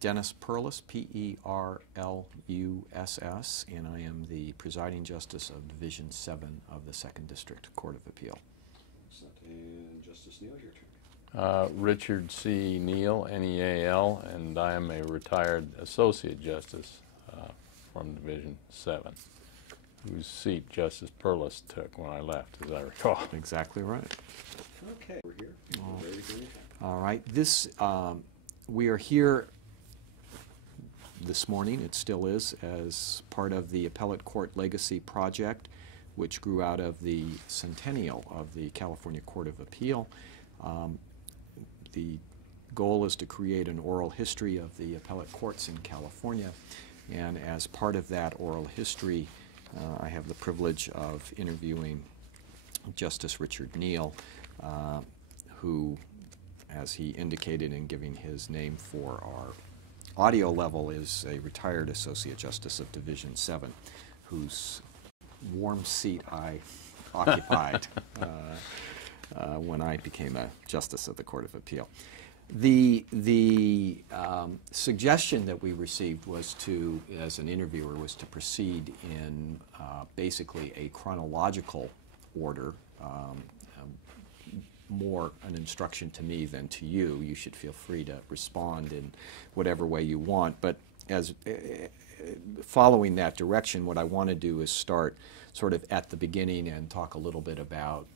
Dennis Perluss, P-E-R-L-U-S-S, and I am the presiding justice of Division 7 of the 2nd District Court of Appeal. And Justice Neal, your turn. Richard C. Neal, N-E-A-L, and I am a retired associate justice from Division 7, whose seat Justice Perluss took when I left, as I recall. Exactly right. Okay, we're here. We're ready to go anytime. All right. We are here this morning, it still is, as part of the Appellate Court Legacy Project, which grew out of the centennial of the California Court of Appeal. The goal is to create an oral history of the appellate courts in California, and as part of that oral history, I have the privilege of interviewing Justice Richard Neal, who, as he indicated in giving his name for our audio level, is a retired Associate Justice of Division 7, whose warm seat I occupied when I became a Justice of the Court of Appeal. The suggestion that we received was to, as an interviewer, was to proceed in basically a chronological order, more an instruction to me than to you. You should feel free to respond in whatever way you want. But as following that direction, what I want to do is start sort of at the beginning and talk a little bit about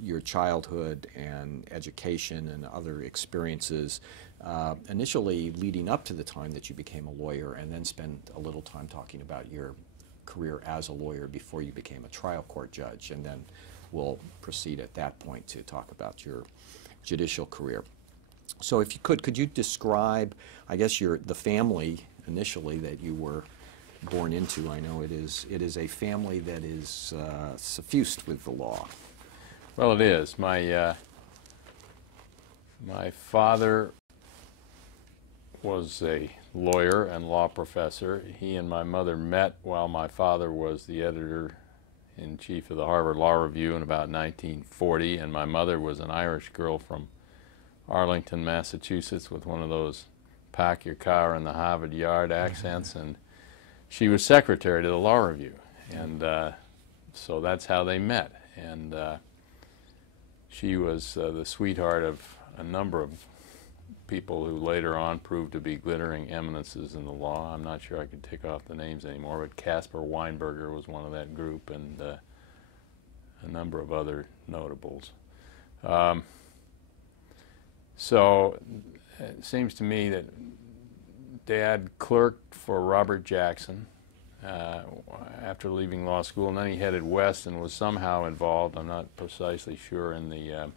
your childhood and education and other experiences, initially leading up to the time that you became a lawyer, and then spend a little time talking about your career as a lawyer before you became a trial court judge, and then we'll proceed at that point to talk about your judicial career. So if you could you describe, I guess, the family initially that you were born into? I know it is a family that is suffused with the law. Well, it is. My father was a lawyer and law professor. He and my mother met while my father was the editor-in-chief of the Harvard Law Review in about 1940, and my mother was an Irish girl from Arlington, Massachusetts, with one of those pack your car in the Harvard Yard accents, and she was secretary to the Law Review, and so that's how they met. And she was the sweetheart of a number of people who later on proved to be glittering eminences in the law. I'm not sure I could tick off the names anymore, but Caspar Weinberger was one of that group, and a number of other notables. So it seems to me that Dad clerked for Robert Jackson after leaving law school, and then he headed west and was somehow involved, I'm not precisely sure, in the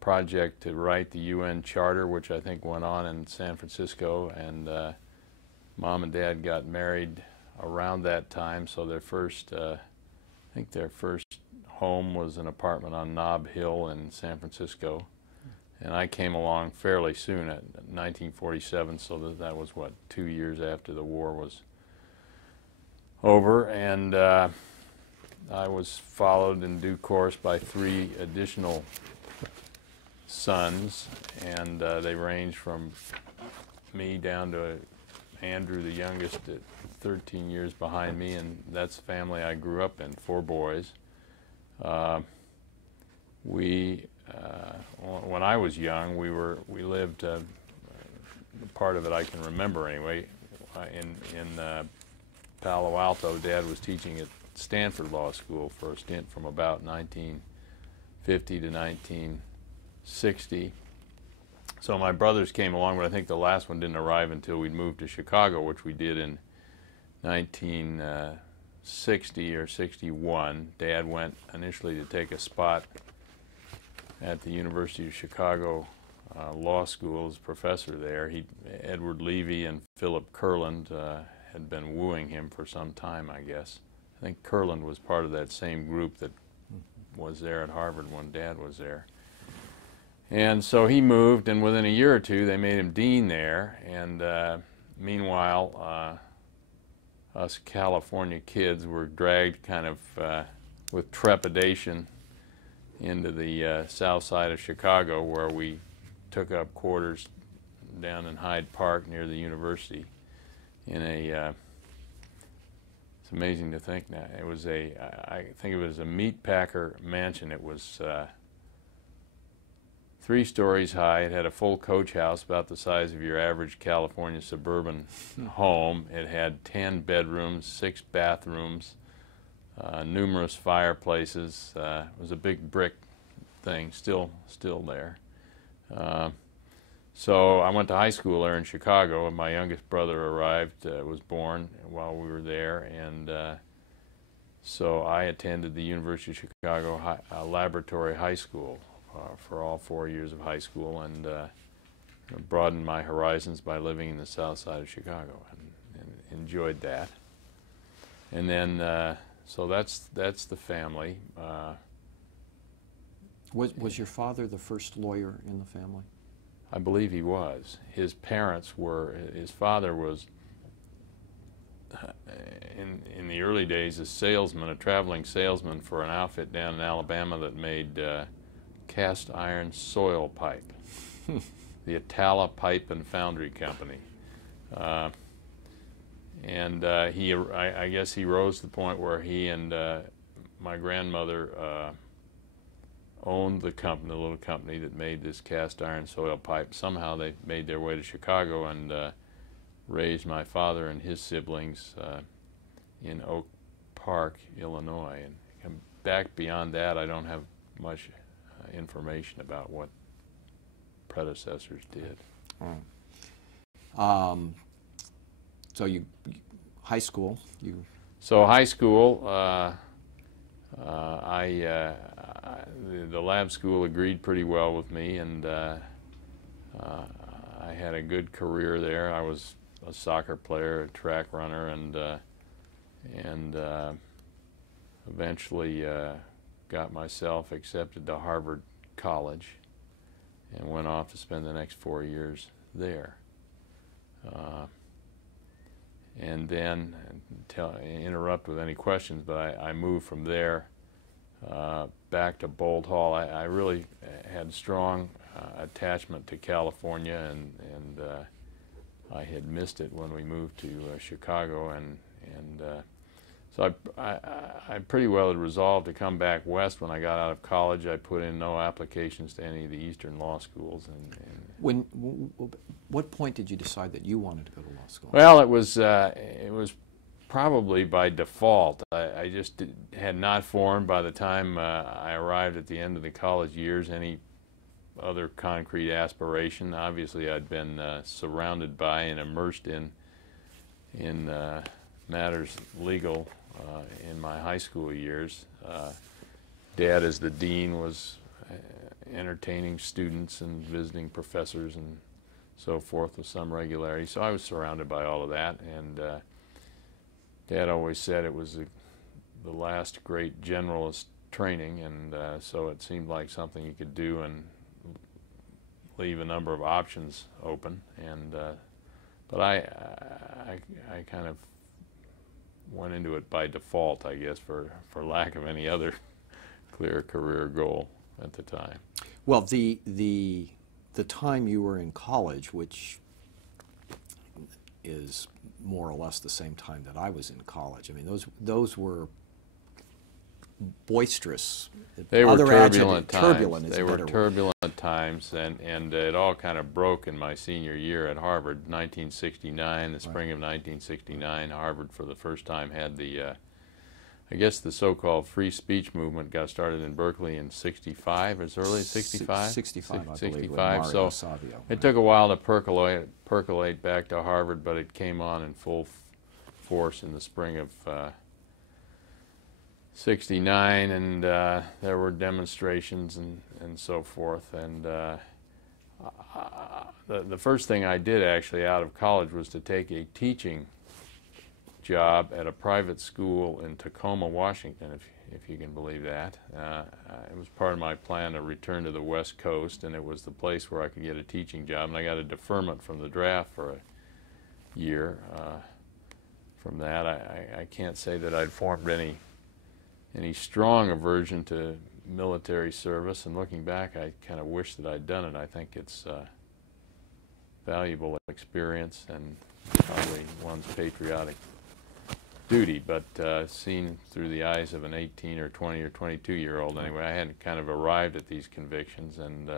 project to write the UN Charter, which I think went on in San Francisco, and Mom and Dad got married around that time, so their first, I think their first home was an apartment on Nob Hill in San Francisco. And I came along fairly soon, at 1947, so that was, what, 2 years after the war was over. And I was followed in due course by 3 additional sons, and they ranged from me down to Andrew, the youngest, at 13 years behind me, and that's the family I grew up in, 4 boys. When I was young, we lived, part of it I can remember anyway, in Palo Alto. Dad was teaching at Stanford Law School for a stint from about 1950 to 1960. So my brothers came along, but I think the last one didn't arrive until we'd moved to Chicago, which we did in 1960 or 61. Dad went initially to take a spot at the University of Chicago Law School as professor there. Edward Levy and Philip Kurland had been wooing him for some time, I guess. I think Kurland was part of that same group that was there at Harvard when Dad was there. And so he moved, and within a year or two they made him dean there, and meanwhile us California kids were dragged kind of with trepidation into the south side of Chicago, where we took up quarters down in Hyde Park near the university in a, it's amazing to think now, it was I think it was a meat packer mansion. It was 3 stories high. It had a full coach house about the size of your average California suburban home. It had 10 bedrooms, 6 bathrooms, numerous fireplaces. It was a big brick thing, still there. So I went to high school there in Chicago, and my youngest brother arrived, was born while we were there, and so I attended the University of Chicago Laboratory High School for all 4 years of high school, and broadened my horizons by living in the south side of Chicago, and enjoyed that. And then, so that's the family. Was your father the first lawyer in the family? I believe he was. His parents were, his father was, in the early days, a salesman, a traveling salesman for an outfit down in Alabama that made cast iron soil pipe, the Atala Pipe and Foundry Company. And I guess he rose to the point where he and my grandmother owned the company, the little company that made this cast iron soil pipe. Somehow they made their way to Chicago and raised my father and his siblings in Oak Park, Illinois. And back beyond that, I don't have much information about what predecessors did. So high school, So high school, the lab school agreed pretty well with me, and I had a good career there. I was a soccer player, a track runner, and eventually got myself accepted to Harvard College and went off to spend the next 4 years there. And then, interrupt with any questions, but I moved from there back to Bolt Hall. I really had strong attachment to California, and I had missed it when we moved to Chicago, and so I pretty well had resolved to come back west. When I got out of college, I put in no applications to any of the Eastern law schools. What point did you decide that you wanted to go to law school? Well, it was probably by default. I just had not formed, by the time I arrived at the end of the college years, any other concrete aspiration. Obviously, I'd been surrounded by and immersed in matters legal in my high school years. Dad, as the dean, was entertaining students and visiting professors and so forth with some regularity. So I was surrounded by all of that, and Dad always said it was the last great generalist training, and so it seemed like something you could do and leave a number of options open. And but I kind of went into it by default, I guess, for lack of any other clear career goal at the time. Well, the time you were in college, which is more or less the same time that I was in college, I mean, those were boisterous. They were turbulent times. Turbulent is they a were better word. turbulent times, and it all kind of broke in my senior year at Harvard, 1969, the spring of 1969. Harvard, for the first time, had the I guess the so-called free speech movement got started in Berkeley in 65, as early as 65? 65, I believe, with 65. Mario So Savio, it took a while to percolate back to Harvard, but it came on in full force in the spring of 69, and there were demonstrations and so forth. And the first thing I did actually out of college was to take a teaching job at a private school in Tacoma, Washington, if you can believe that. It was part of my plan to return to the West Coast, and it was the place where I could get a teaching job. And I got a deferment from the draft for a year. From that, I can't say that I'd formed any strong aversion to military service, and looking back, I kind of wish that I'd done it. I think it's valuable experience and probably one's patriotic duty, but seen through the eyes of an 18 or 20 or 22-year-old anyway. I hadn't kind of arrived at these convictions, and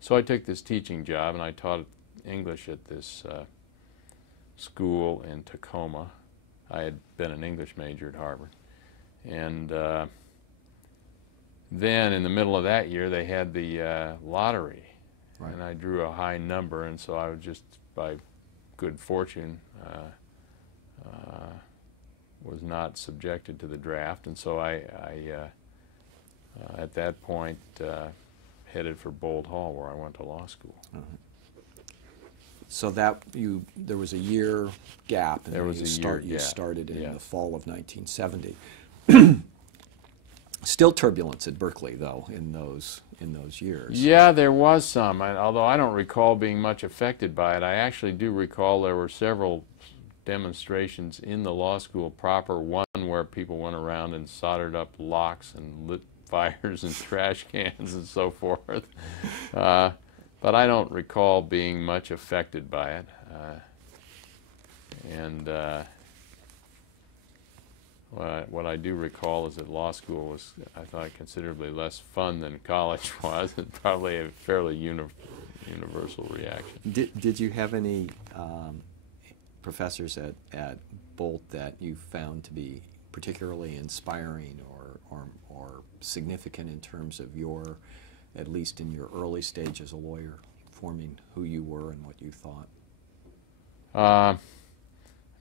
so I took this teaching job, and I taught English at this school in Tacoma. I had been an English major at Harvard, and then in the middle of that year they had the lottery, right. And I drew a high number, and so I was just, by good fortune, was not subjected to the draft, and so I at that point headed for Bold Hall, where I went to law school. So that there was a year gap, and there was you started in the fall of 1970. Still turbulence at Berkeley, though, in those years. Yeah, there was some. Although I don't recall being much affected by it, I actually do recall there were several demonstrations in the law school proper. One where people went around and soldered up locks and lit fires and trash cans and so forth. But I don't recall being much affected by it. What I do recall is that law school was, I thought, considerably less fun than college was, and probably a fairly universal reaction. Did you have any professors at Bolt that you found to be particularly inspiring or significant in terms of your, at least in your early stage as a lawyer, forming who you were and what you thought? I'm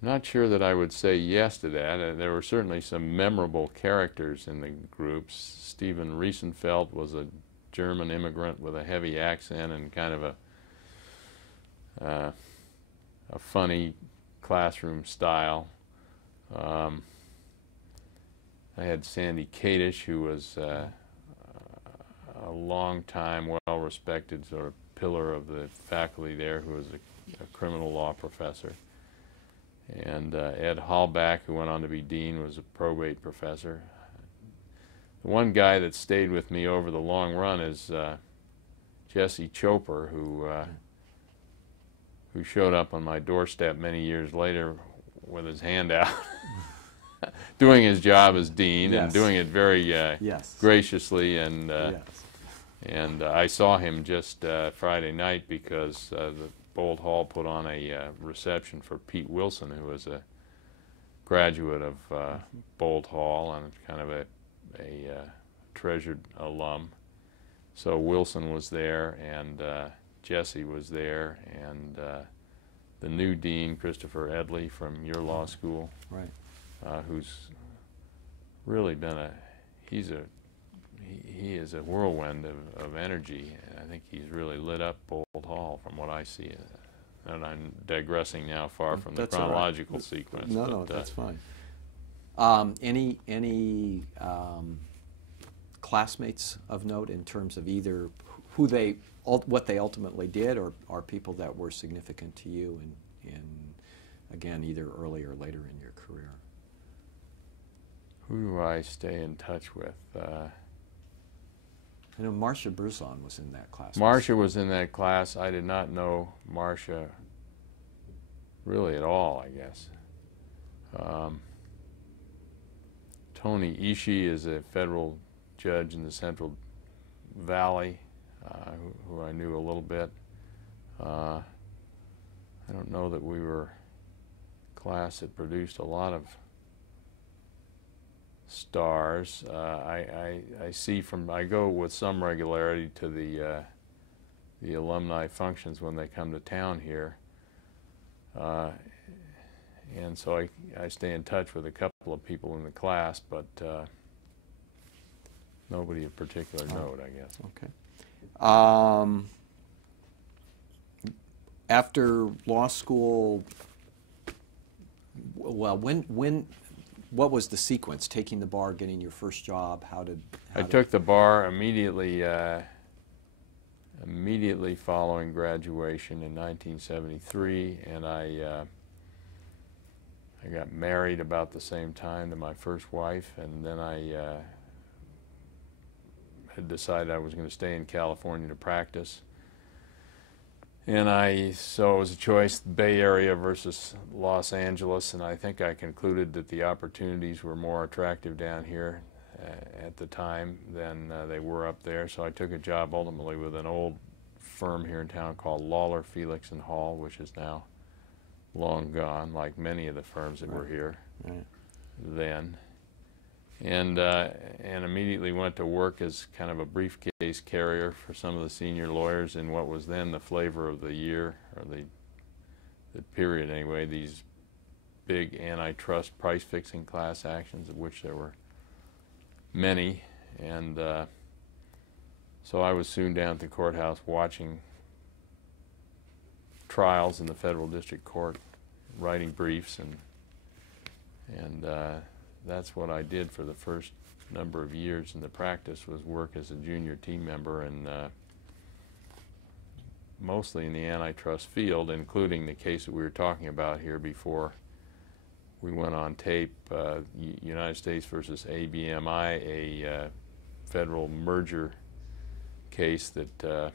not sure that I would say yes to that. There were certainly some memorable characters in the groups. Stephen Riesenfeld was a German immigrant with a heavy accent and kind of a funny classroom style. I had Sandy Kadish, who was a long-time, well-respected sort of pillar of the faculty there, who was a criminal law professor. And Ed Hallback, who went on to be dean, was a probate professor. The one guy that stayed with me over the long run is Jesse Choper, who showed up on my doorstep many years later with his hand out, doing his job as dean, yes. and doing it very yes. graciously. And yes. and I saw him just Friday night because the Bold Hall put on a reception for Pete Wilson, who was a graduate of Bold Hall and kind of a treasured alum. So Wilson was there, and Jesse was there, and the new dean, Christopher Edley from your law school, right. Who's really been he is a whirlwind of energy. I think he's really lit up Bold Hall from what I see. And I'm digressing now far from the chronological sequence. No, that's fine. Any classmates of note in terms of either what they ultimately did, or people that were significant to you in again, either early or later in your career? Who do I stay in touch with? I know Marcia Brzon was in that class. Marcia was in that class. I did not know Marcia really at all, I guess. Tony Ishii is a federal judge in the Central Valley, who I knew a little bit. I don't know that we were a class that produced a lot of stars. I see I go with some regularity to the alumni functions when they come to town here, and so I stay in touch with a couple of people in the class, but nobody of particular note, I guess. Okay. After law school, well, what was the sequence? Taking the bar, getting your first job. I took the bar immediately following graduation in 1973, and I got married about the same time to my first wife, and then I had decided I was going to stay in California to practice. And so it was a choice, Bay Area versus Los Angeles, and I think I concluded that the opportunities were more attractive down here at the time than they were up there. So I took a job ultimately with an old firm here in town called Lawler, Felix and Hall, which is now long gone, like many of the firms that were here then. And immediately went to work as kind of a briefcase carrier for some of the senior lawyers in what was then the flavor of the year, or the period anyway, these big antitrust price-fixing class actions, of which there were many. And so I was soon down at the courthouse watching trials in the federal district court, writing briefs, and that's what I did for the first number of years in the practice, was work as a junior team member, and mostly in the antitrust field, including the case that we were talking about here before we went on tape, United States versus ABMI, a federal merger case that,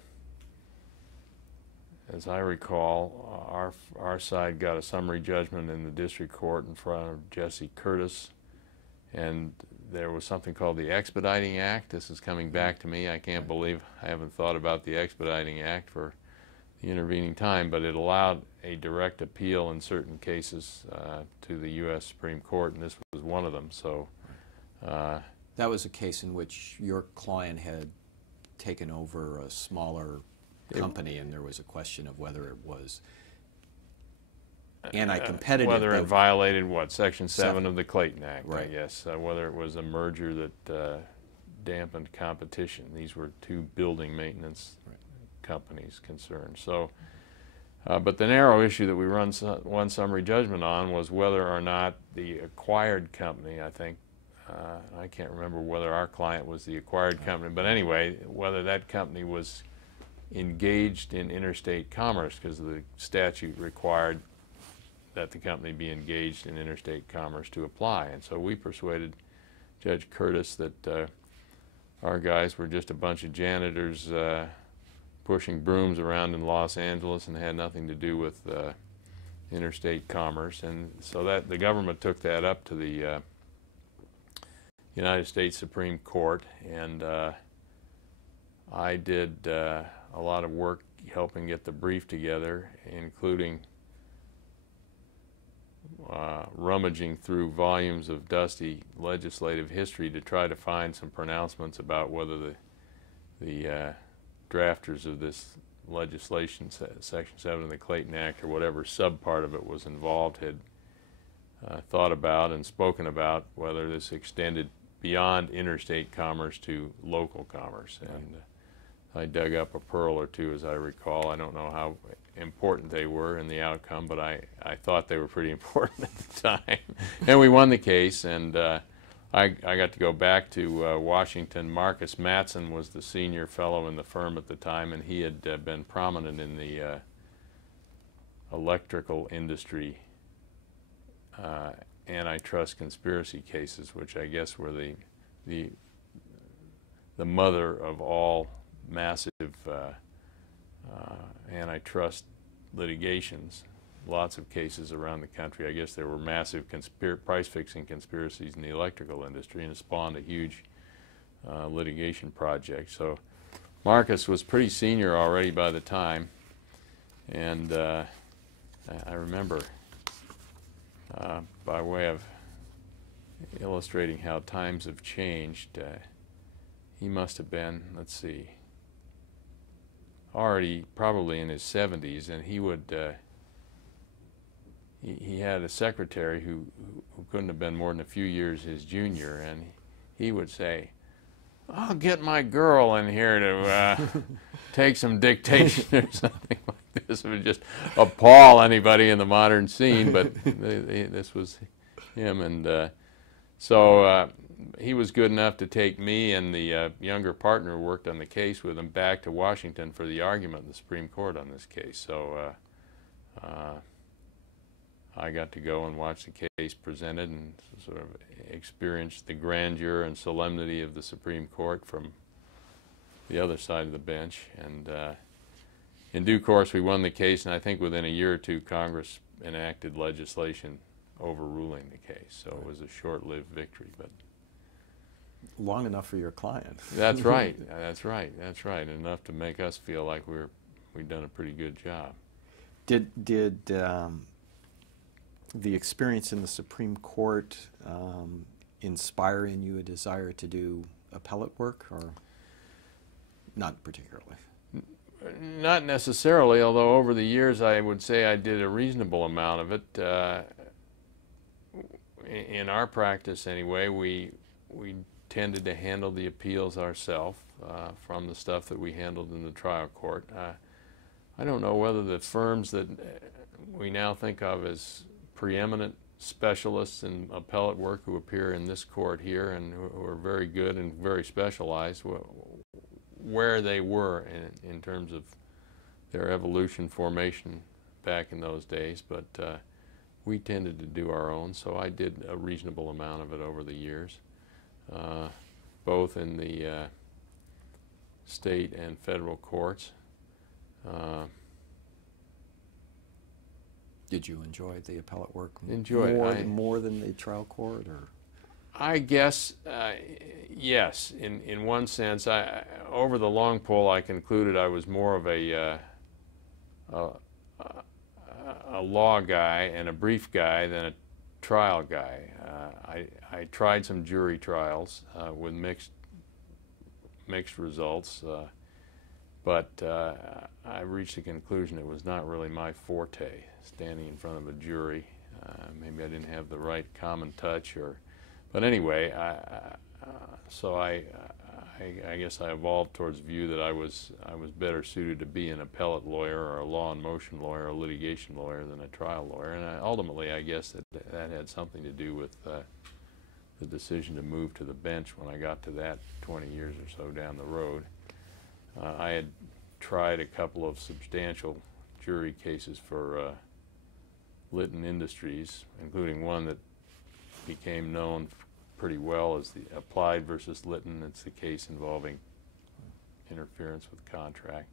as I recall, our side got a summary judgment in the district court in front of Jesse Curtis, and there was something called the Expediting Act. This is coming back to me. I can't believe I haven't thought about the Expediting Act for the intervening time, but it allowed a direct appeal in certain cases to the U.S. Supreme Court, and this was one of them. So that was a case in which your client had taken over a smaller company, and there was a question of whether it was anti-competitive. Whether it violated what, Section 7 of the Clayton Act, right. I guess. Whether it was a merger that dampened competition. These were two building maintenance companies concerned. So, but the narrow issue that we won summary judgment on was whether or not the acquired company, I think, I can't remember whether our client was the acquired company, but anyway, whether that company was engaged in interstate commerce, because the statute required that the company be engaged in interstate commerce to apply. And so we persuaded Judge Curtis that our guys were just a bunch of janitors pushing brooms around in Los Angeles and had nothing to do with interstate commerce. And so that the government took that up to the United States Supreme Court, and I did a lot of work helping get the brief together, including rummaging through volumes of dusty legislative history to try to find some pronouncements about whether the drafters of this legislation, Section 7 of the Clayton Act, or whatever subpart of it was involved, had thought about and spoken about whether this extended beyond interstate commerce to local commerce. And I dug up a pearl or two, as I recall. I don't know how important they were in the outcome, but I thought they were pretty important at the time. And we won the case, and I got to go back to Washington. Marcus Matson was the senior fellow in the firm at the time, and he had been prominent in the electrical industry antitrust conspiracy cases, which I guess were the mother of all massive antitrust litigations. Lots of cases around the country. I guess there were massive price-fixing conspiracies in the electrical industry, and it spawned a huge litigation project. So Marcus was pretty senior already by the time, and I remember, by way of illustrating how times have changed, he must have been, let's see, already probably in his 70s, and he would he had a secretary who couldn't have been more than a few years his junior, and he would say, "I'll get my girl in here to take some dictation," or something like this. It would just appall anybody in the modern scene, but this was him. And so he was good enough to take me and the younger partner who worked on the case with him back to Washington for the argument in the Supreme Court on this case. So I got to go and watch the case presented and sort of experience the grandeur and solemnity of the Supreme Court from the other side of the bench. And in due course, we won the case, and I think within a year or two, Congress enacted legislation overruling the case. So it was a short-lived victory, but Long enough for your client. that's right. That's right. That's right. Enough to make us feel like we'd done a pretty good job. Did the experience in the Supreme Court inspire in you a desire to do appellate work, or not particularly? Not necessarily, although over the years I would say I did a reasonable amount of it. In our practice anyway, we tended to handle the appeals ourselves from the stuff that we handled in the trial court. I don't know whether the firms that we now think of as preeminent specialists in appellate work who appear in this court here and who are very good and very specialized, where they were in terms of their evolution formation back in those days, but we tended to do our own, so I did a reasonable amount of it over the years, both in the state and federal courts. Did you enjoy the appellate work more than the trial court, or? I guess yes. In one sense, over the long pull, I concluded I was more of a law guy and a brief guy than a trial guy. I tried some jury trials with mixed results, but I reached the conclusion it was not really my forte, standing in front of a jury. Maybe I didn't have the right common touch, but anyway, so I guess I evolved towards the view that I was better suited to be an appellate lawyer or a law and motion lawyer or a litigation lawyer than a trial lawyer, and ultimately I guess that had something to do with the decision to move to the bench when I got to that 20 years or so down the road. I had tried a couple of substantial jury cases for Litton Industries, including one that became known pretty well as the Applied versus Litton. It's the case involving interference with contract,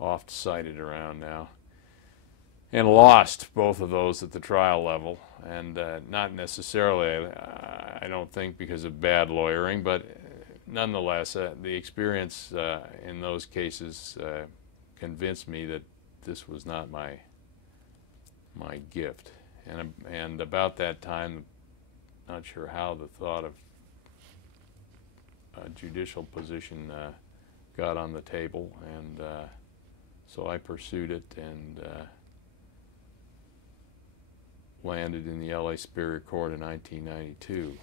oft cited around now, and lost both of those at the trial level, and not necessarily, I don't think, because of bad lawyering, but nonetheless, the experience in those cases convinced me that this was not my gift, and about that time, not sure how the thought of a judicial position got on the table, and so I pursued it and landed in the LA Superior Court in 1992.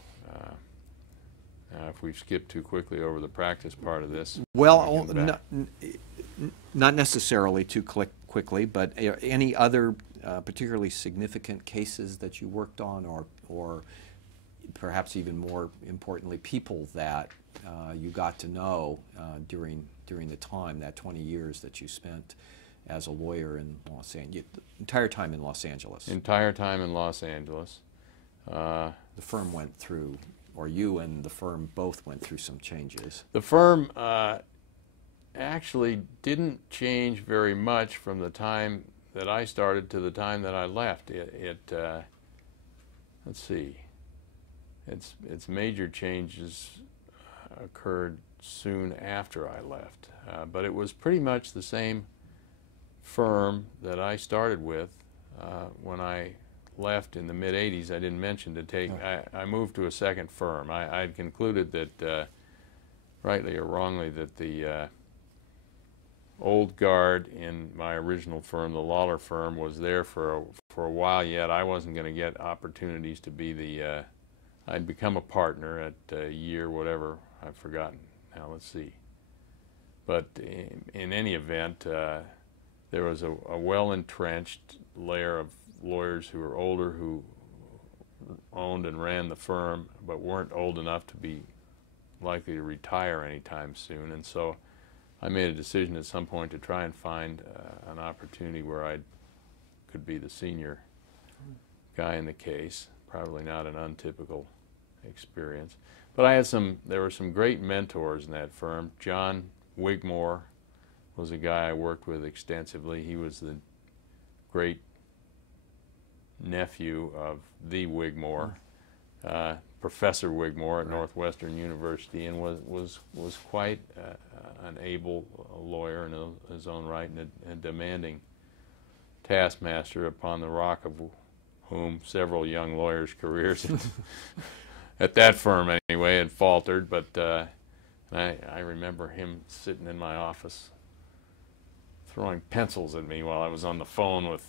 Now, if we've skipped too quickly over the practice part of this, well, not necessarily too quickly, but any other particularly significant cases that you worked on, or perhaps even more importantly, people that you got to know during the time, that 20 years that you spent as a lawyer in Los Angeles, entire time in Los Angeles. Entire time in Los Angeles. The firm went through, or you and the firm both went through some changes. The firm actually didn't change very much from the time that I started to the time that I left. Let's see, its major changes occurred soon after I left, but it was pretty much the same firm that I started with when I left in the mid-'80s. I didn't mention to take, I moved to a second firm. I had concluded that, rightly or wrongly, that the old guard in my original firm, the Lawler firm, was there for a while yet. I wasn't going to get opportunities to be the, I'd become a partner at a year, whatever, I've forgotten. Now let's see. But in any event, there was a well-entrenched layer of lawyers who were older, who owned and ran the firm, but weren't old enough to be likely to retire anytime soon. And so I made a decision at some point to try and find an opportunity where I could be the senior guy in the case. Probably not an untypical experience. But I had there were some great mentors in that firm. John Wigmore was a guy I worked with extensively. He was the great nephew of the Wigmore, Professor Wigmore at Northwestern University, and was quite an able lawyer in his own right, and a demanding taskmaster, upon the rock of whom several young lawyers' careers at that firm anyway had faltered. But I remember him sitting in my office throwing pencils at me while I was on the phone with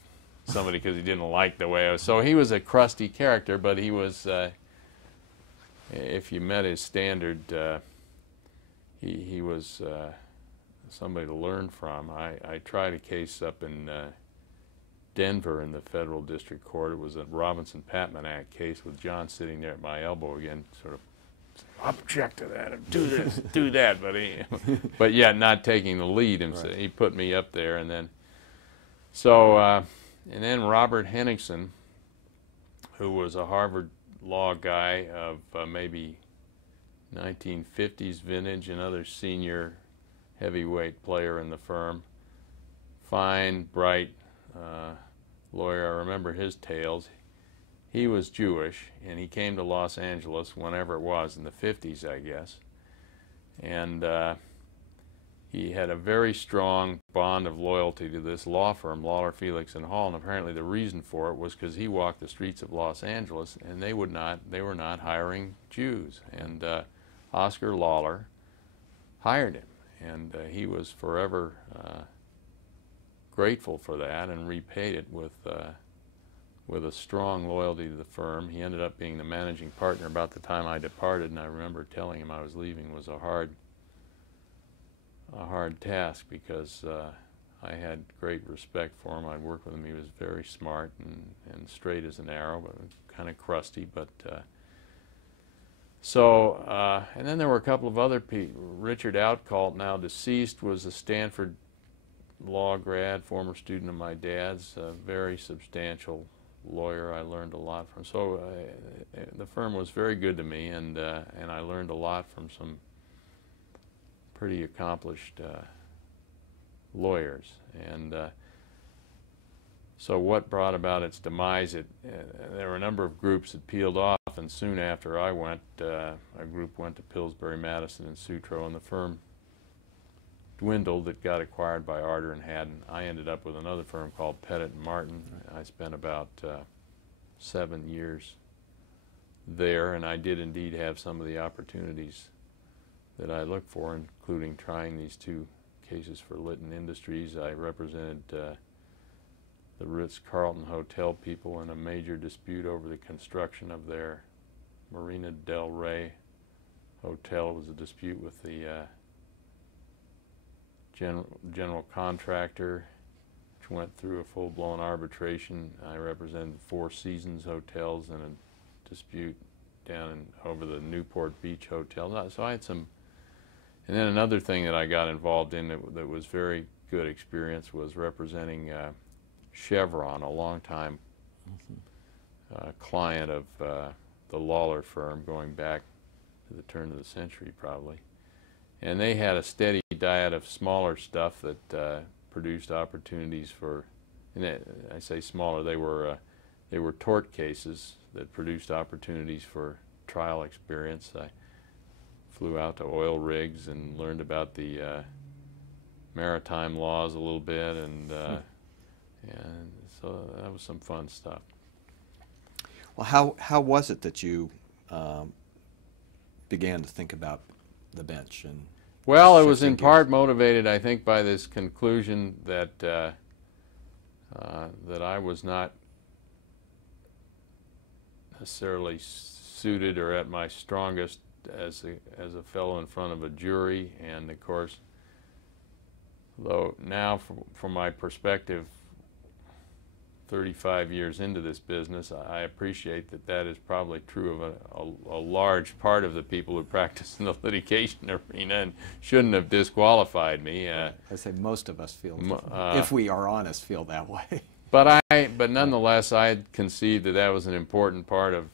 somebody because he didn't like the way I was. So he was a crusty character, but he was, if you met his standard, he was somebody to learn from. I tried a case up in Denver in the federal district court. It was a Robinson-Patman Act case with John sitting there at my elbow again, sort of object to that, do this, do that, but yet not taking the lead. And so he put me up there, and then and then Robert Henningsen, who was a Harvard law guy of maybe 1950s vintage, another senior heavyweight player in the firm, fine, bright lawyer. I remember his tales. He was Jewish, and he came to Los Angeles whenever it was, in the 50s, I guess. And he had a very strong bond of loyalty to this law firm, Lawler, Felix and Hall, and apparently the reason for it was because he walked the streets of Los Angeles, and they were not hiring Jews. And Oscar Lawler hired him, and he was forever grateful for that, and repaid it with a strong loyalty to the firm. He ended up being the managing partner about the time I departed, and I remember telling him I was leaving was a hard task, because I had great respect for him. I'd worked with him. He was very smart and straight as an arrow, but kind of crusty. But and then there were a couple of other people. Richard Outcalt, now deceased, was a Stanford law grad, former student of my dad's, a very substantial lawyer. I learned a lot from. So the firm was very good to me, and I learned a lot from some pretty accomplished lawyers. And so what brought about its demise? There were a number of groups that peeled off, and soon after I went, a group went to Pillsbury, Madison, and Sutro, and the firm dwindled. It got acquired by Arter and Haddon. I ended up with another firm called Pettit and Martin. I spent about 7 years there, and I did indeed have some of the opportunities that I looked for, including trying these two cases for Litton Industries. I represented the Ritz-Carlton Hotel people in a major dispute over the construction of their Marina del Rey hotel. It was a dispute with the general contractor, which went through a full-blown arbitration. I represented Four Seasons hotels in a dispute down over the Newport Beach Hotel. So I had some. And then another thing that I got involved in that was very good experience was representing Chevron, a longtime client of the Lawler firm, going back to the turn of the century probably. And they had a steady diet of smaller stuff that produced opportunities for, and I say smaller, they were tort cases that produced opportunities for trial experience. I flew out to oil rigs and learned about the maritime laws a little bit, and so that was some fun stuff. Well, how was it that you began to think about the bench? And well, it was in part motivated, I think, by this conclusion that that I was not necessarily suited or at my strongest as a fellow in front of a jury. And of course, though now from my perspective, 35 years into this business, I appreciate that that is probably true of a large part of the people who practice in the litigation arena, and shouldn't have disqualified me. I say most of us feel, if we are honest, feel that way. But nonetheless, I had conceived that that was an important part of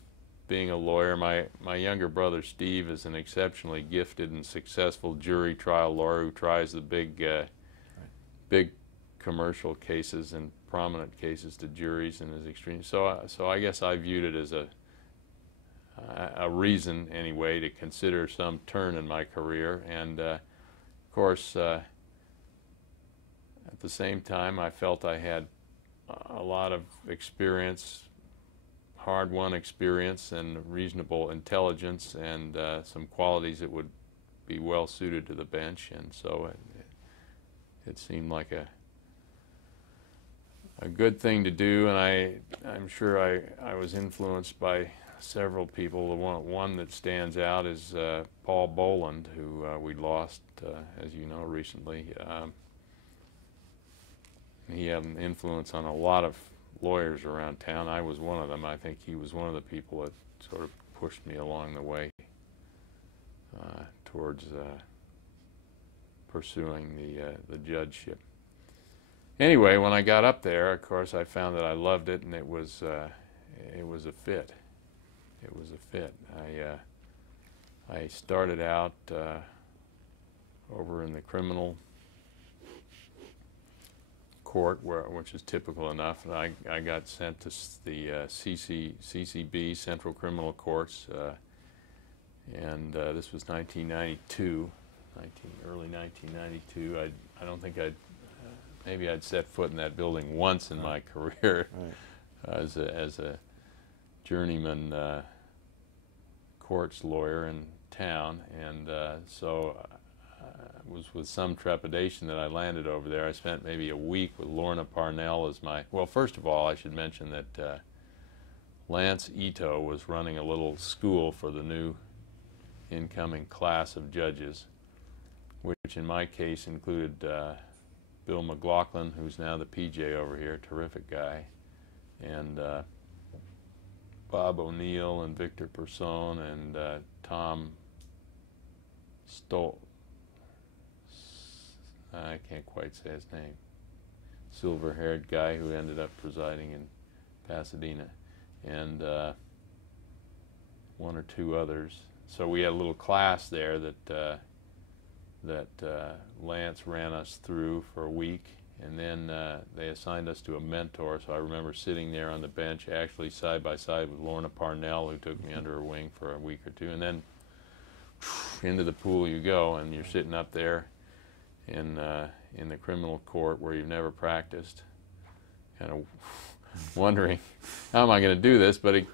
being a lawyer. My younger brother Steve is an exceptionally gifted and successful jury trial lawyer who tries the big big commercial cases and prominent cases to juries and as extreme. So I guess I viewed it as a reason anyway to consider some turn in my career. And of course, at the same time, I felt I had a lot of experience, hard-won experience, and reasonable intelligence, and some qualities that would be well suited to the bench. And so it seemed like a good thing to do. And I'm sure I was influenced by several people. The one that stands out is Paul Boland, who we lost, as you know, recently. He had an influence on a lot of lawyers around town. I was one of them. I think he was one of the people that sort of pushed me along the way towards pursuing the judgeship. Anyway, when I got up there, of course, I found that I loved it, and it was a fit. It was a fit. I started out over in the criminal court, which is typical enough, and I got sent to the CCB, Central Criminal Courts, and this was 1992, early 1992. I don't think maybe I'd set foot in that building once in my career as a journeyman courts lawyer in town, and so it was with some trepidation that I landed over there. I spent maybe a week with Lorna Parnell as my, well, first of all, I should mention that Lance Ito was running a little school for the new incoming class of judges, which in my case included Bill McLaughlin, who's now the PJ over here, terrific guy, and Bob O'Neill and Victor Person and Tom Stoll. I can't quite say his name. Silver-haired guy who ended up presiding in Pasadena, and one or two others. So we had a little class there that Lance ran us through for a week, and then they assigned us to a mentor. So I remember sitting there on the bench, actually side by side with Lorna Parnell, who took me under her wing for a week or two, and then into the pool you go, and you're sitting up there in the criminal court where you've never practiced, kind of wondering how am I going to do this. But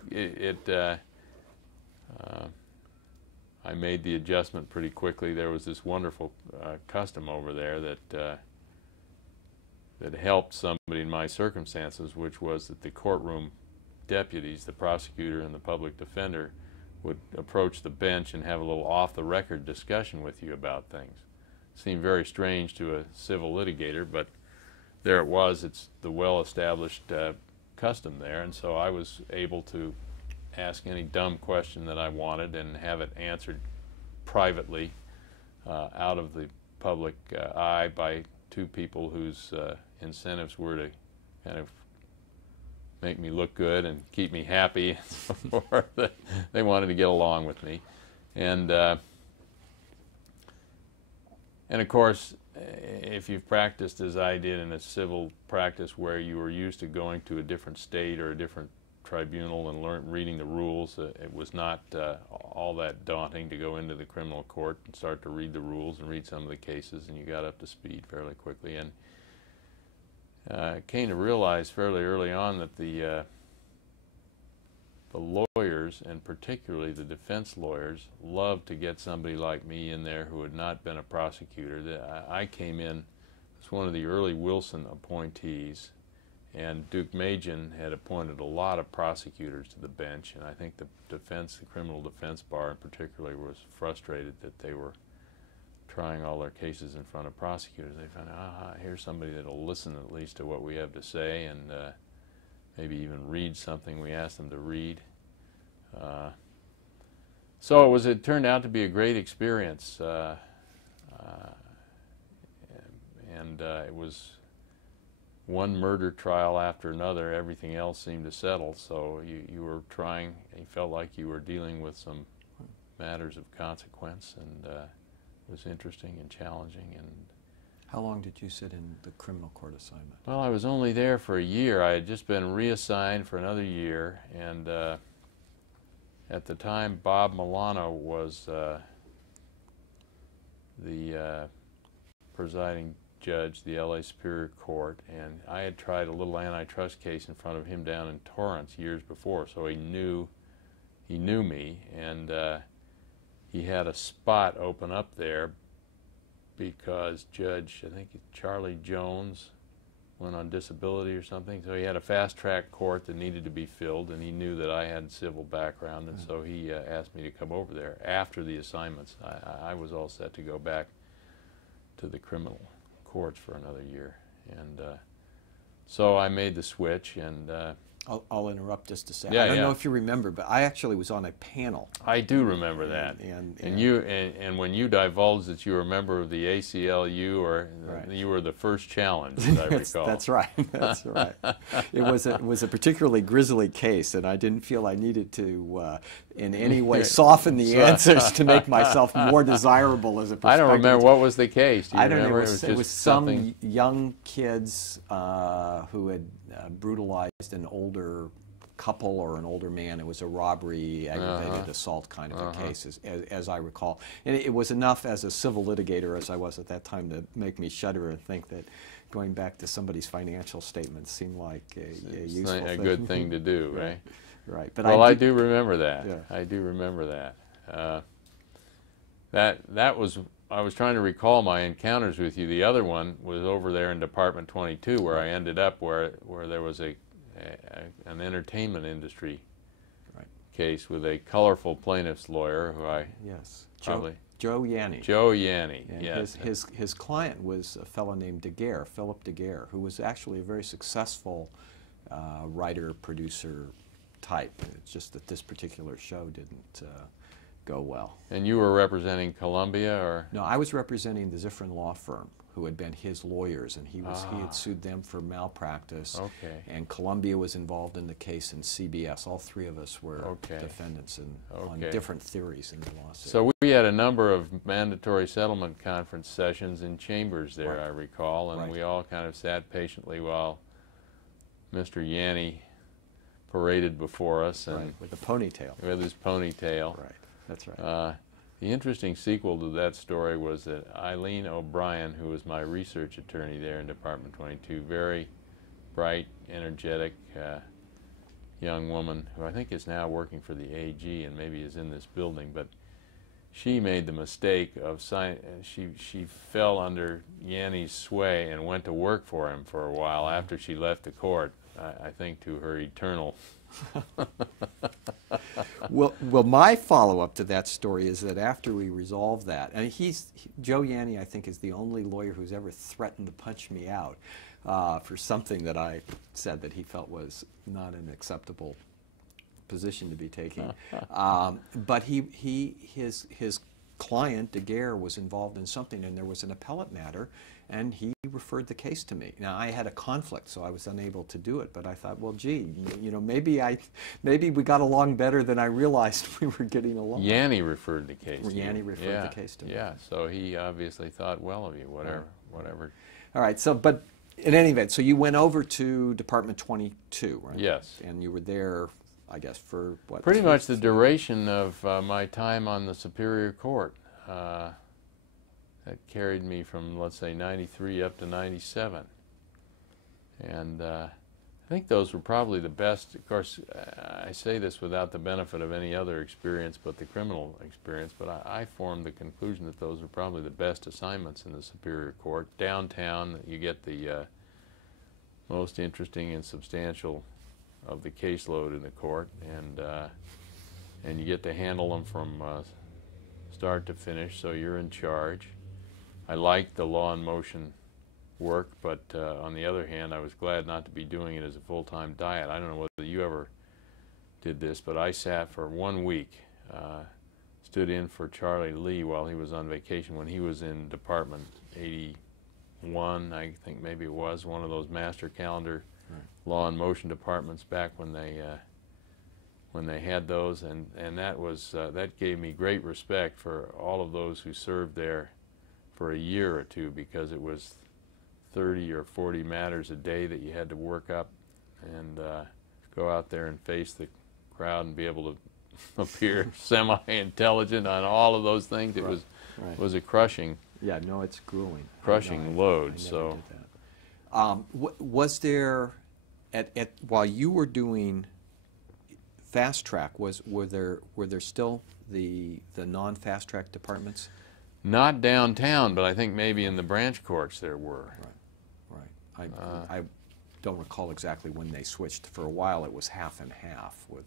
I made the adjustment pretty quickly. There was this wonderful custom over there that helped somebody in my circumstances, which was that the courtroom deputies, the prosecutor and the public defender, would approach the bench and have a little off-the-record discussion with you about things. Seemed very strange to a civil litigator, but there it was. It's the well-established custom there, and so I was able to ask any dumb question that I wanted and have it answered privately out of the public eye by two people whose incentives were to kind of make me look good and keep me happy and so forth. They wanted to get along with me, and of course, if you've practiced as I did in a civil practice where you were used to going to a different state or a different tribunal and reading the rules, it was not all that daunting to go into the criminal court and start to read the rules and read some of the cases, and you got up to speed fairly quickly. And came to realize fairly early on that the lawyers, and particularly the defense lawyers, loved to get somebody like me in there who had not been a prosecutor. I came in as one of the early Wilson appointees, and Duke Majan had appointed a lot of prosecutors to the bench, and I think the criminal defense bar in particular, was frustrated that they were trying all their cases in front of prosecutors. They found, here's somebody that'll listen at least to what we have to say, and maybe even read something we asked them to read. So it turned out to be a great experience, and it was one murder trial after another. Everything else seemed to settle, so you were trying, you felt like you were dealing with some matters of consequence, and it was interesting and challenging. And How long did you sit in the criminal court assignment? Well, I was only there for a year. I had just been reassigned for another year, and at the time Bob Milano was the presiding judge, the LA Superior Court, and I had tried a little antitrust case in front of him down in Torrance years before, so he knew me, and he had a spot open up there because Judge, I think Charlie Jones, went on disability or something, so he had a fast-track court that needed to be filled, and he knew that I had civil background, and so he asked me to come over there after the assignments. I was all set to go back to the criminal courts for another year, and so I made the switch, and I'll interrupt just to say, Yeah, I don't yeah. know if you remember, but I actually was on a panel. I do remember that. And when you divulged that you were a member of the ACLU, or Right. you were the first challenge, as I recall. That's right. That's right. It was a particularly grisly case, and I didn't feel I needed to in any way soften the answers to make myself more desirable as a prospective. I don't remember what was the case. Do you I don't know. remember? It was some young kids who had brutalized an older couple or an older man. It was a robbery, aggravated assault kind of a case, as I recall. And it was enough as a civil litigator, as I was at that time, to make me shudder and think that going back to somebody's financial statements seemed like a useful thing. A good thing to do, right? Right. But well, I do remember that. Yeah. I do remember that. That was, I was trying to recall my encounters with you. The other one was over there in Department 22, where I ended up, where there was an entertainment industry case with a colorful plaintiff's lawyer who I probably Joe Yanni. Joe Yanni, And yes. his client was a fellow named Daguerre, Philip Daguerre, who was actually a very successful writer, producer type. It's just that this particular show didn't go well. And you were representing Columbia, or? No, I was representing the Ziffren law firm, who had been his lawyers, and he had sued them for malpractice. Okay. And Columbia was involved in the case, and CBS. All three of us were defendants on different theories in the lawsuit. So we had a number of mandatory settlement conference sessions in chambers there, I recall, and we all kind of sat patiently while Mr. Yanni paraded before us, and with a ponytail. With his ponytail. Right. That's right. The interesting sequel to that story was that Eileen O'Brien, who was my research attorney there in Department 22, very bright, energetic young woman who I think is now working for the AG and maybe is in this building, but she made the mistake of she fell under Yanni's sway and went to work for him for a while after she left the court, I think to her eternal Well, my follow-up to that story is that after we resolved that, and Joe Yanni, I think, is the only lawyer who's ever threatened to punch me out for something that I said that he felt was not an acceptable position to be taking. But his client, Daguerre, was involved in something, and there was an appellate matter, and he referred the case to me. Now, I had a conflict, so I was unable to do it, but I thought, well, gee, maybe we got along better than I realized we were getting along. Yanni referred the case to you. Yanni referred the case to me. Yeah, so he obviously thought well of you, whatever. All right, but in any event, so you went over to Department 22, right? Yes. And you were there, I guess, for what? Pretty much the duration of my time on the Superior Court. That carried me from, let's say, 93 up to 97. And I think those were probably the best. Of course, I say this without the benefit of any other experience but the criminal experience, but I formed the conclusion that those were probably the best assignments in the Superior Court. Downtown, you get the most interesting and substantial of the caseload in the court, and you get to handle them from start to finish, so you're in charge. I liked the law and motion work, but on the other hand, I was glad not to be doing it as a full-time diet. I don't know whether you ever did this, but I sat for 1 week, stood in for Charlie Lee while he was on vacation when he was in Department 81, I think maybe it was, one of those master calendar law and motion departments back when they had those, and that gave me great respect for all of those who served there for a year or two, because it was 30 or 40 matters a day that you had to work up, and go out there and face the crowd and be able to appear semi-intelligent on all of those things. It Right, was right. was a crushing Yeah, no, it's grueling. crushing No, load. I never So did that. Was there, while you were doing fast track, were there still the non-fast track departments? not downtown, but I think maybe in the branch courts there were. Right. I don't recall exactly when they switched. For a while, it was half and half, with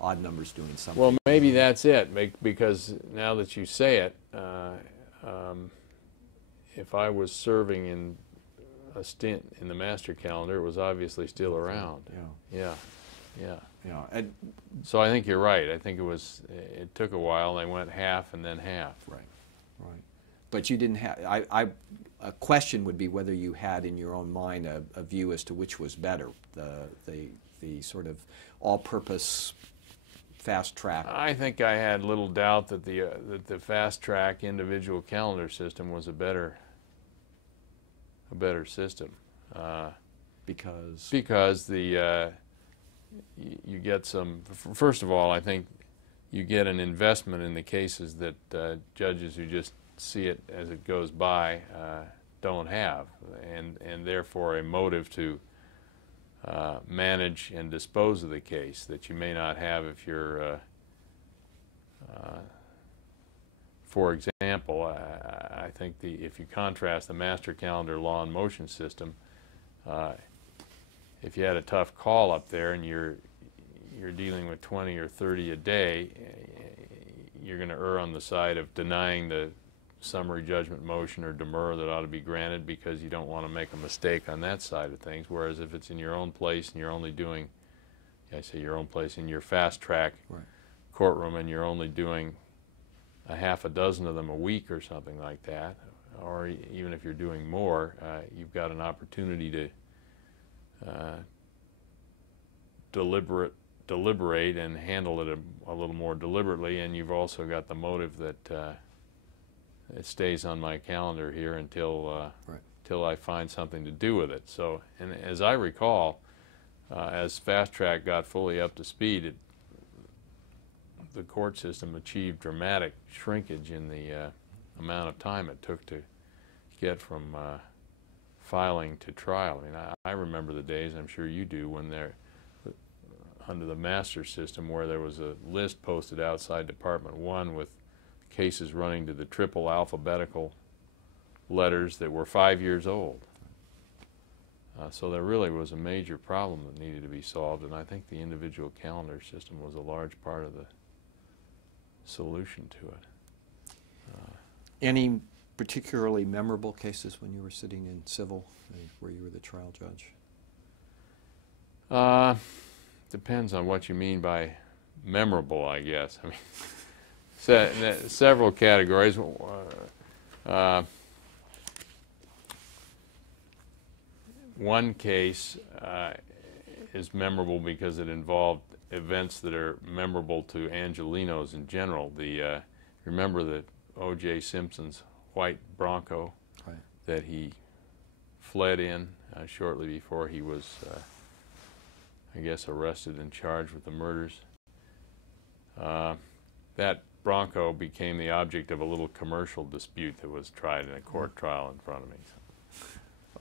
odd numbers doing something. Well, maybe that's it, because now that you say it, if I was serving in a stint in the master calendar, it was obviously still around. Yeah. Yeah. Yeah. And, So I think you're right. I think it took a while. They went half and then half. right. Right. But you didn't have. A question would be whether you had in your own mind a view as to which was better, the sort of all-purpose fast track. I think I had little doubt that the fast track individual calendar system was a better system, Because you get some. First of all, I think you get an investment in the cases that judges who just see it as it goes by don't have, and therefore a motive to manage and dispose of the case that you may not have if you're, for example, I think if you contrast the master calendar law and motion system, if you had a tough call up there and you're dealing with 20 or 30 a day, you're going to err on the side of denying the summary judgment motion or demur that ought to be granted, because you don't want to make a mistake on that side of things. Whereas if it's in your own place and you're only doing, I say your own place, in your fast track right. courtroom, and you're only doing a half a dozen of them a week or something like that, or even if you're doing more, you've got an opportunity to deliberate and handle it a little more deliberately, and you've also got the motive that it stays on my calendar here until till I find something to do with it. So, and as I recall, as fast track got fully up to speed, the court system achieved dramatic shrinkage in the amount of time it took to get from filing to trial. I mean, I remember the days, I'm sure you do, when they're under the master system where there was a list posted outside Department 1 with cases running to the triple alphabetical letters that were 5 years old. So there really was a major problem that needed to be solved, and I think the individual calendar system was a large part of the solution to it. Any particularly memorable cases when you were sitting in civil, where you were the trial judge? Depends on what you mean by memorable, I guess. I mean, several categories. One case is memorable because it involved events that are memorable to Angelenos in general. Remember the O.J. Simpson's white Bronco Right. that he fled in shortly before he was, I guess, arrested and charged with the murders. That Bronco became the object of a little commercial dispute that was tried in a court trial in front of me.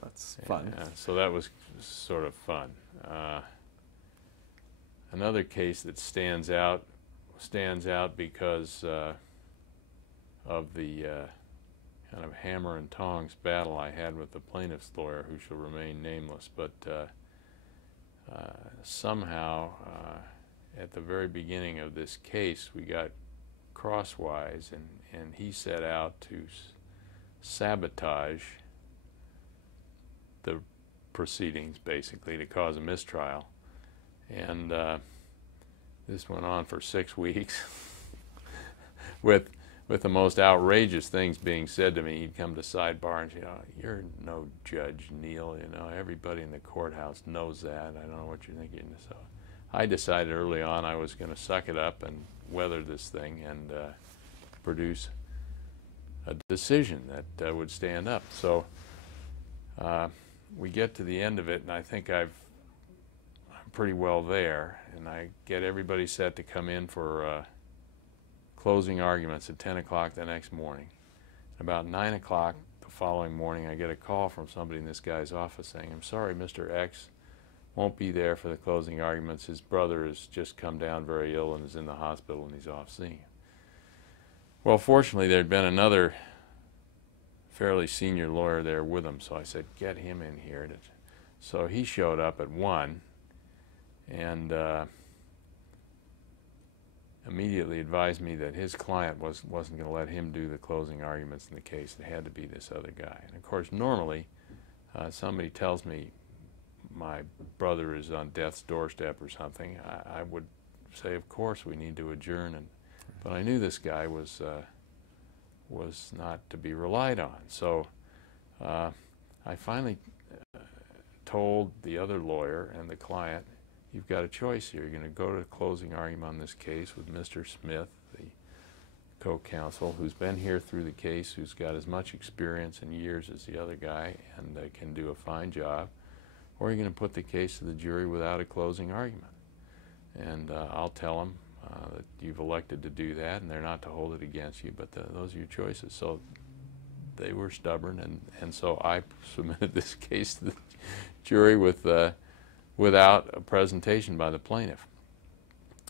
That's fun. So that was sort of fun. Another case that stands out because of the kind of hammer and tongs battle I had with the plaintiff's lawyer, who shall remain nameless. But somehow, at the very beginning of this case, we got crosswise, and he set out to sabotage the proceedings, basically, to cause a mistrial. And this went on for 6 weeks with the most outrageous things being said to me. He'd come to sidebar and say, "Oh, you're no judge, Neal. You know, everybody in the courthouse knows that. I don't know what you're thinking." So I decided early on I was going to suck it up and weather this thing and produce a decision that would stand up. So We get to the end of it, and I think I'm pretty well there, and I get everybody set to come in for closing arguments at 10 o'clock the next morning. About 9 o'clock the following morning, I get a call from somebody in this guy's office saying, "I'm sorry, Mr. X won't be there for the closing arguments. His brother has just come down very ill and is in the hospital and he's off seeing him." Well, fortunately, there had been another fairly senior lawyer there with him, so I said, "Get him in here." So he showed up at 1 and immediately advised me that his client wasn't going to let him do the closing arguments in the case. It had to be this other guy. And of course, normally, somebody tells me my brother is on death's doorstep or something, I would say, of course, we need to adjourn. But I knew this guy was not to be relied on. So I finally told the other lawyer and the client, "You've got a choice here. You're going to go to the closing argument on this case with Mr. Smith, the co-counsel, who's been here through the case, who's got as much experience and years as the other guy and can do a fine job, or you're going to put the case to the jury without a closing argument. And I'll tell them that you've elected to do that and they're not to hold it against you, but those are your choices." So they were stubborn, and so I submitted this case to the jury without a presentation by the plaintiff.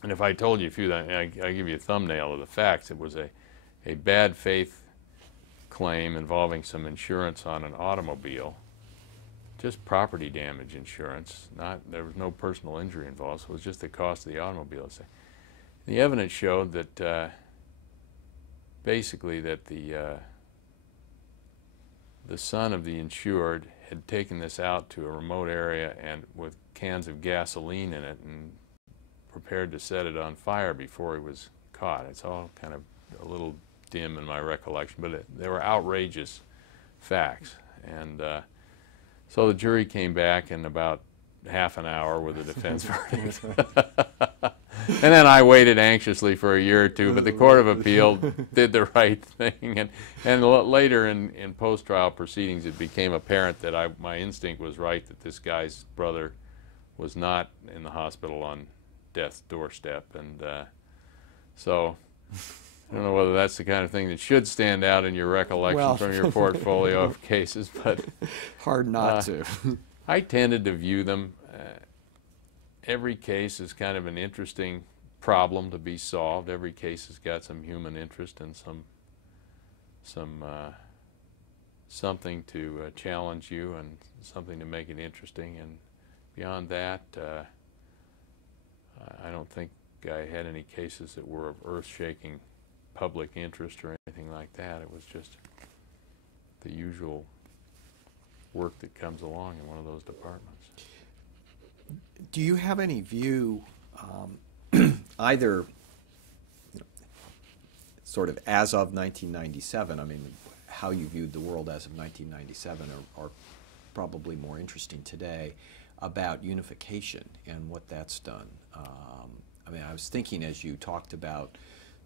And if I told you a few, I give you a thumbnail of the facts. It was a bad faith claim involving some insurance on an automobile, just property damage insurance. There was no personal injury involved, so it was just the cost of the automobile. The evidence showed that basically that the son of the insured had taken this out to a remote area and with cans of gasoline in it and prepared to set it on fire before he was caught. It's all kind of a little dim in my recollection, but they were outrageous facts. And so the jury came back in about half an hour with a defense verdict. And then I waited anxiously for a year or two, but the Court of Appeal did the right thing. And later in post-trial proceedings, it became apparent that my instinct was right, that this guy's brother was not in the hospital on death's doorstep. And so I don't know whether that's the kind of thing that should stand out in your recollection from your portfolio of cases, but hard not to. I tended to view them. Every case is kind of an interesting problem to be solved. Every case has got some human interest and something to challenge you and something to make it interesting. And beyond that, I don't think I had any cases that were of earth-shaking public interest or anything like that. It was just the usual work that comes along in one of those departments. Do you have any view, either sort of as of 1997, I mean, how you viewed the world as of 1997 are probably more interesting today, about unification and what that's done? I mean, I was thinking as you talked about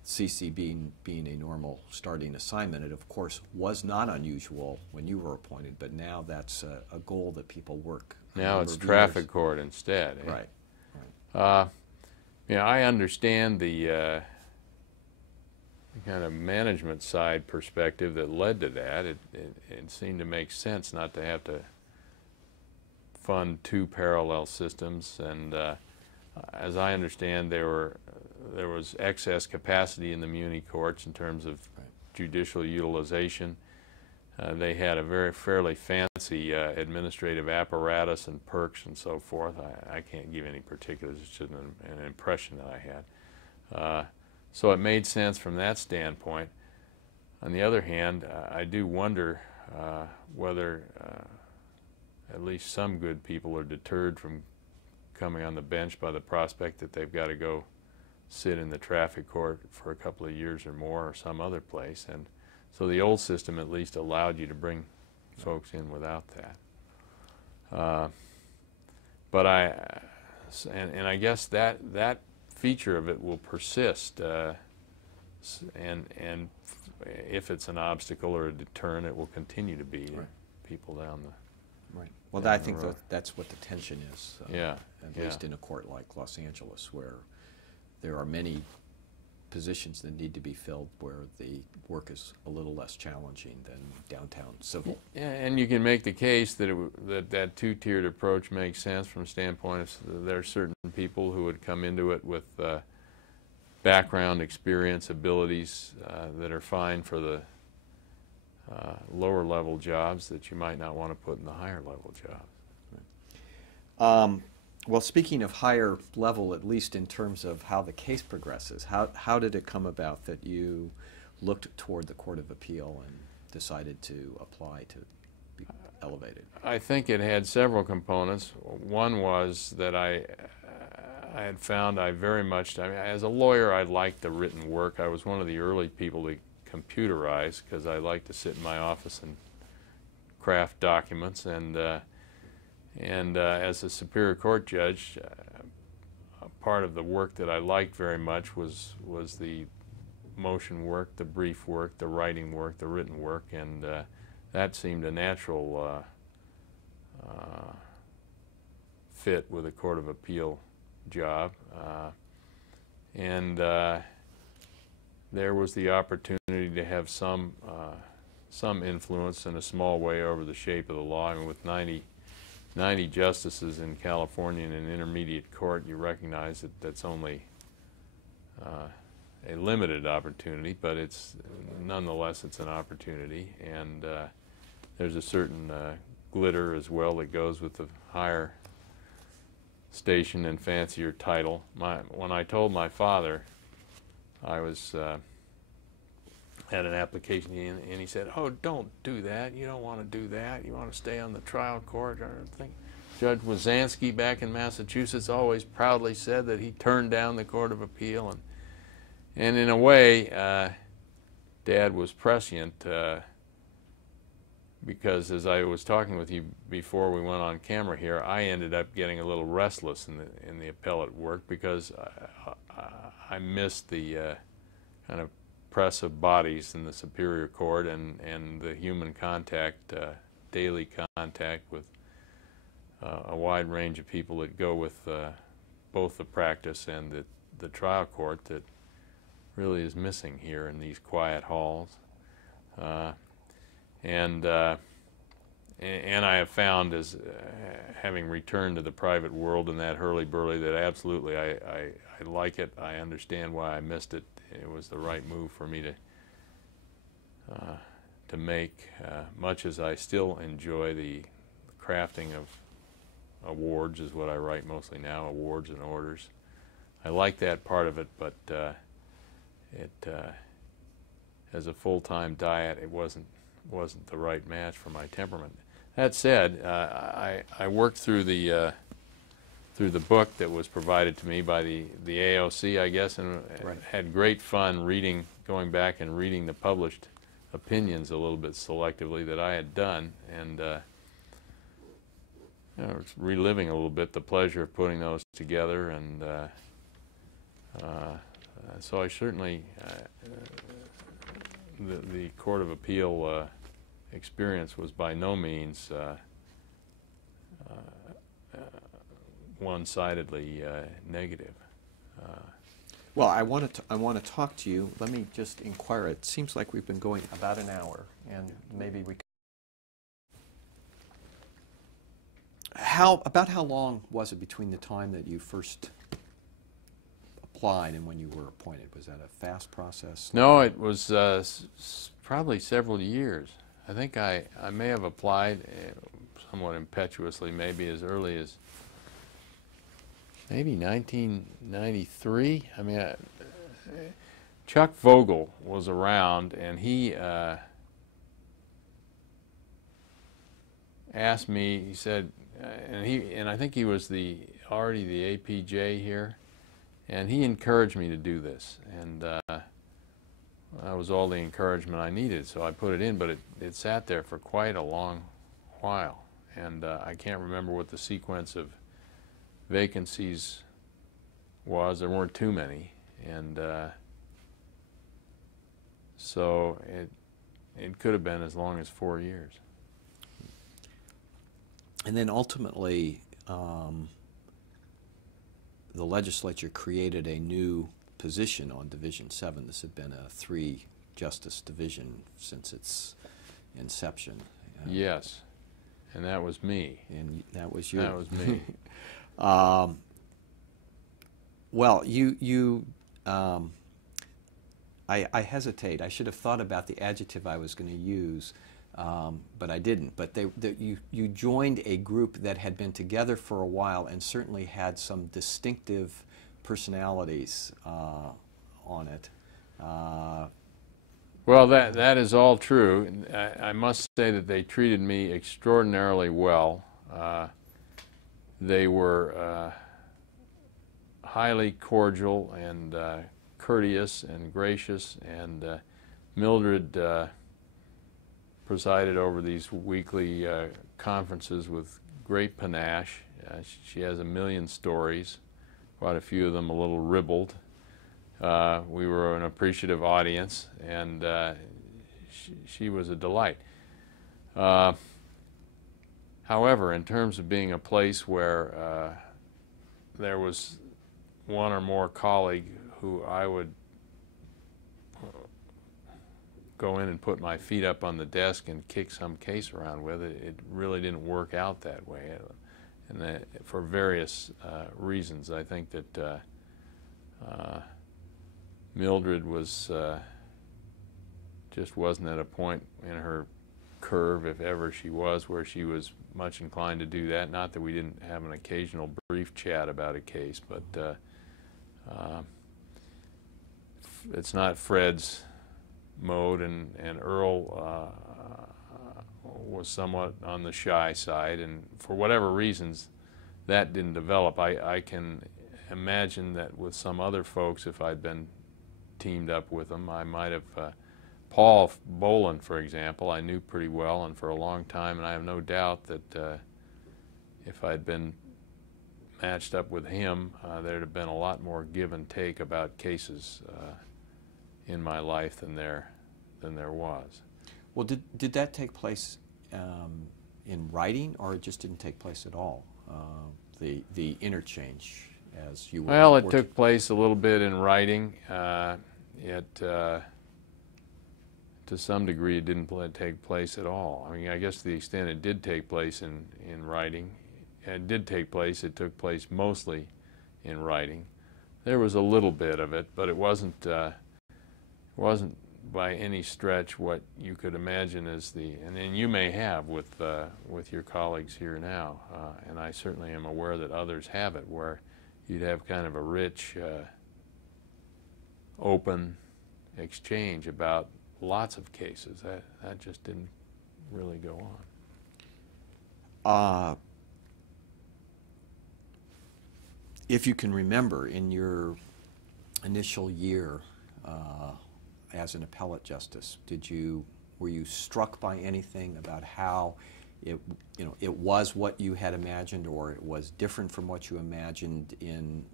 CC being a normal starting assignment, it of course was not unusual when you were appointed, but now that's a goal that people work. Now it's traffic court instead. Eh? Right. Yeah, I understand the kind of management side perspective that led to that. It seemed to make sense not to have to fund two parallel systems, and as I understand, there was excess capacity in the muni courts in terms of judicial utilization. They had a fairly fancy administrative apparatus and perks and so forth. I can't give any particulars, it's just an impression that I had. So it made sense from that standpoint. On the other hand, I do wonder whether at least some good people are deterred from coming on the bench by the prospect that they've got to go sit in the traffic court for a couple of years or more or some other place. And so the old system at least allowed you to bring folks in without that. But I guess that feature of it will persist, and if it's an obstacle or a deterrent, it will continue to be to people down Right. Well, down I the think road. that's what the tension is. Yeah, At yeah. least in a court like Los Angeles, where there are many positions that need to be filled where the work is a little less challenging than downtown civil. Yeah, and you can make the case that that two-tiered approach makes sense from the standpoint of there are certain people who would come into it with background, experience, abilities that are fine for the lower level jobs that you might not want to put in the higher level jobs. Well, speaking of higher level, at least in terms of how the case progresses, how did it come about that you looked toward the Court of Appeal and decided to apply to be elevated? I think it had several components. One was that I had found I very much, I mean, as a lawyer, I liked the written work. I was one of the early people to computerize because I like to sit in my office and craft documents. And as a Superior Court judge, a part of the work that I liked very much was the motion work, the brief work, the writing work, the written work, and that seemed a natural fit with a Court of Appeal job. There was the opportunity to have some influence in a small way over the shape of the law. I mean, with 90 justices in California in an intermediate court, you recognize that that's only a limited opportunity, but it's nonetheless it's an opportunity, and there's a certain glitter as well that goes with the higher station and fancier title. When I told my father I was had an application in, and he said, "Oh, don't do that. You don't want to do that. You want to stay on the trial court." I think Judge Wazansky back in Massachusetts always proudly said that he turned down the Court of Appeal, and in a way, Dad was prescient because as I was talking with you before we went on camera here, I ended up getting a little restless in the appellate work because I missed the kind of press of bodies in the Superior Court and the human contact, daily contact with a wide range of people that go with both the practice and the trial court that really is missing here in these quiet halls. And I have found, as having returned to the private world in that hurly-burly, that absolutely I like it. I understand why I missed it. It was the right move for me to make, much as I still enjoy the crafting of awards, is what I write mostly now, awards and orders. I like that part of it, but as a full-time diet, it wasn't the right match for my temperament. That said, I worked through the book that was provided to me by the AOC, I guess, and Right. had great fun going back and reading the published opinions a little bit selectively that I had done, and reliving a little bit the pleasure of putting those together, and so I certainly the Court of Appeal experience was by no means one-sidedly negative. Well, I want to talk to you. Let me just inquire. It seems like we've been going about an hour, and maybe we. About how long was it between the time that you first applied and when you were appointed? Was that a fast process? No, it was probably several years. I think I may have applied somewhat impetuously, maybe as early as maybe 1993. I mean, Chuck Vogel was around, and he asked me. He said, and I think he was already the APJ here, and he encouraged me to do this, and that was all the encouragement I needed. So I put it in, but it sat there for quite a long while, and I can't remember what the sequence of vacancies was. There weren't too many, and so it could have been as long as 4 years. And then ultimately, the legislature created a new position on Division 7. This had been a 3-justice division since its inception. Yes, and that was me. And that was you. That was me. Well, I hesitate. I should have thought about the adjective I was going to use, but I didn't. But you joined a group that had been together for a while and certainly had some distinctive personalities on it. Well, that is all true. I must say that they treated me extraordinarily well. They were highly cordial and courteous and gracious, and Mildred presided over these weekly conferences with great panache. She has a million stories, quite a few of them a little ribald. We were an appreciative audience, and she was a delight. However, in terms of being a place where there was one or more colleague who I would go in and put my feet up on the desk and kick some case around with, it really didn't work out that way. And for various reasons. I think that Mildred was just wasn't at a point in her curve, if ever she was, where she was much inclined to do that. Not that we didn't have an occasional brief chat about a case, but it's not Fred's mode, and Earl was somewhat on the shy side, and for whatever reasons that didn't develop. I can imagine that with some other folks, if I'd been teamed up with them, I might have Paul Boland, for example, I knew pretty well and for a long time, and I have no doubt that if I'd been matched up with him, there'd have been a lot more give and take about cases in my life than there was. Well, did that take place in writing, or it just didn't take place at all? The interchange as you were Well, it working? took place a little bit in writing. To some degree, it didn't take place at all. I mean, I guess to the extent it did take place in writing, it took place mostly in writing. There was a little bit of it, but it wasn't by any stretch what you could imagine as and you may have with your colleagues here now, and I certainly am aware that others have it, where you'd have kind of a rich, open exchange about lots of cases. That just didn't really go on. If you can remember, in your initial year as an appellate justice, were you struck by anything about how it was what you had imagined, or it was different from what you imagined in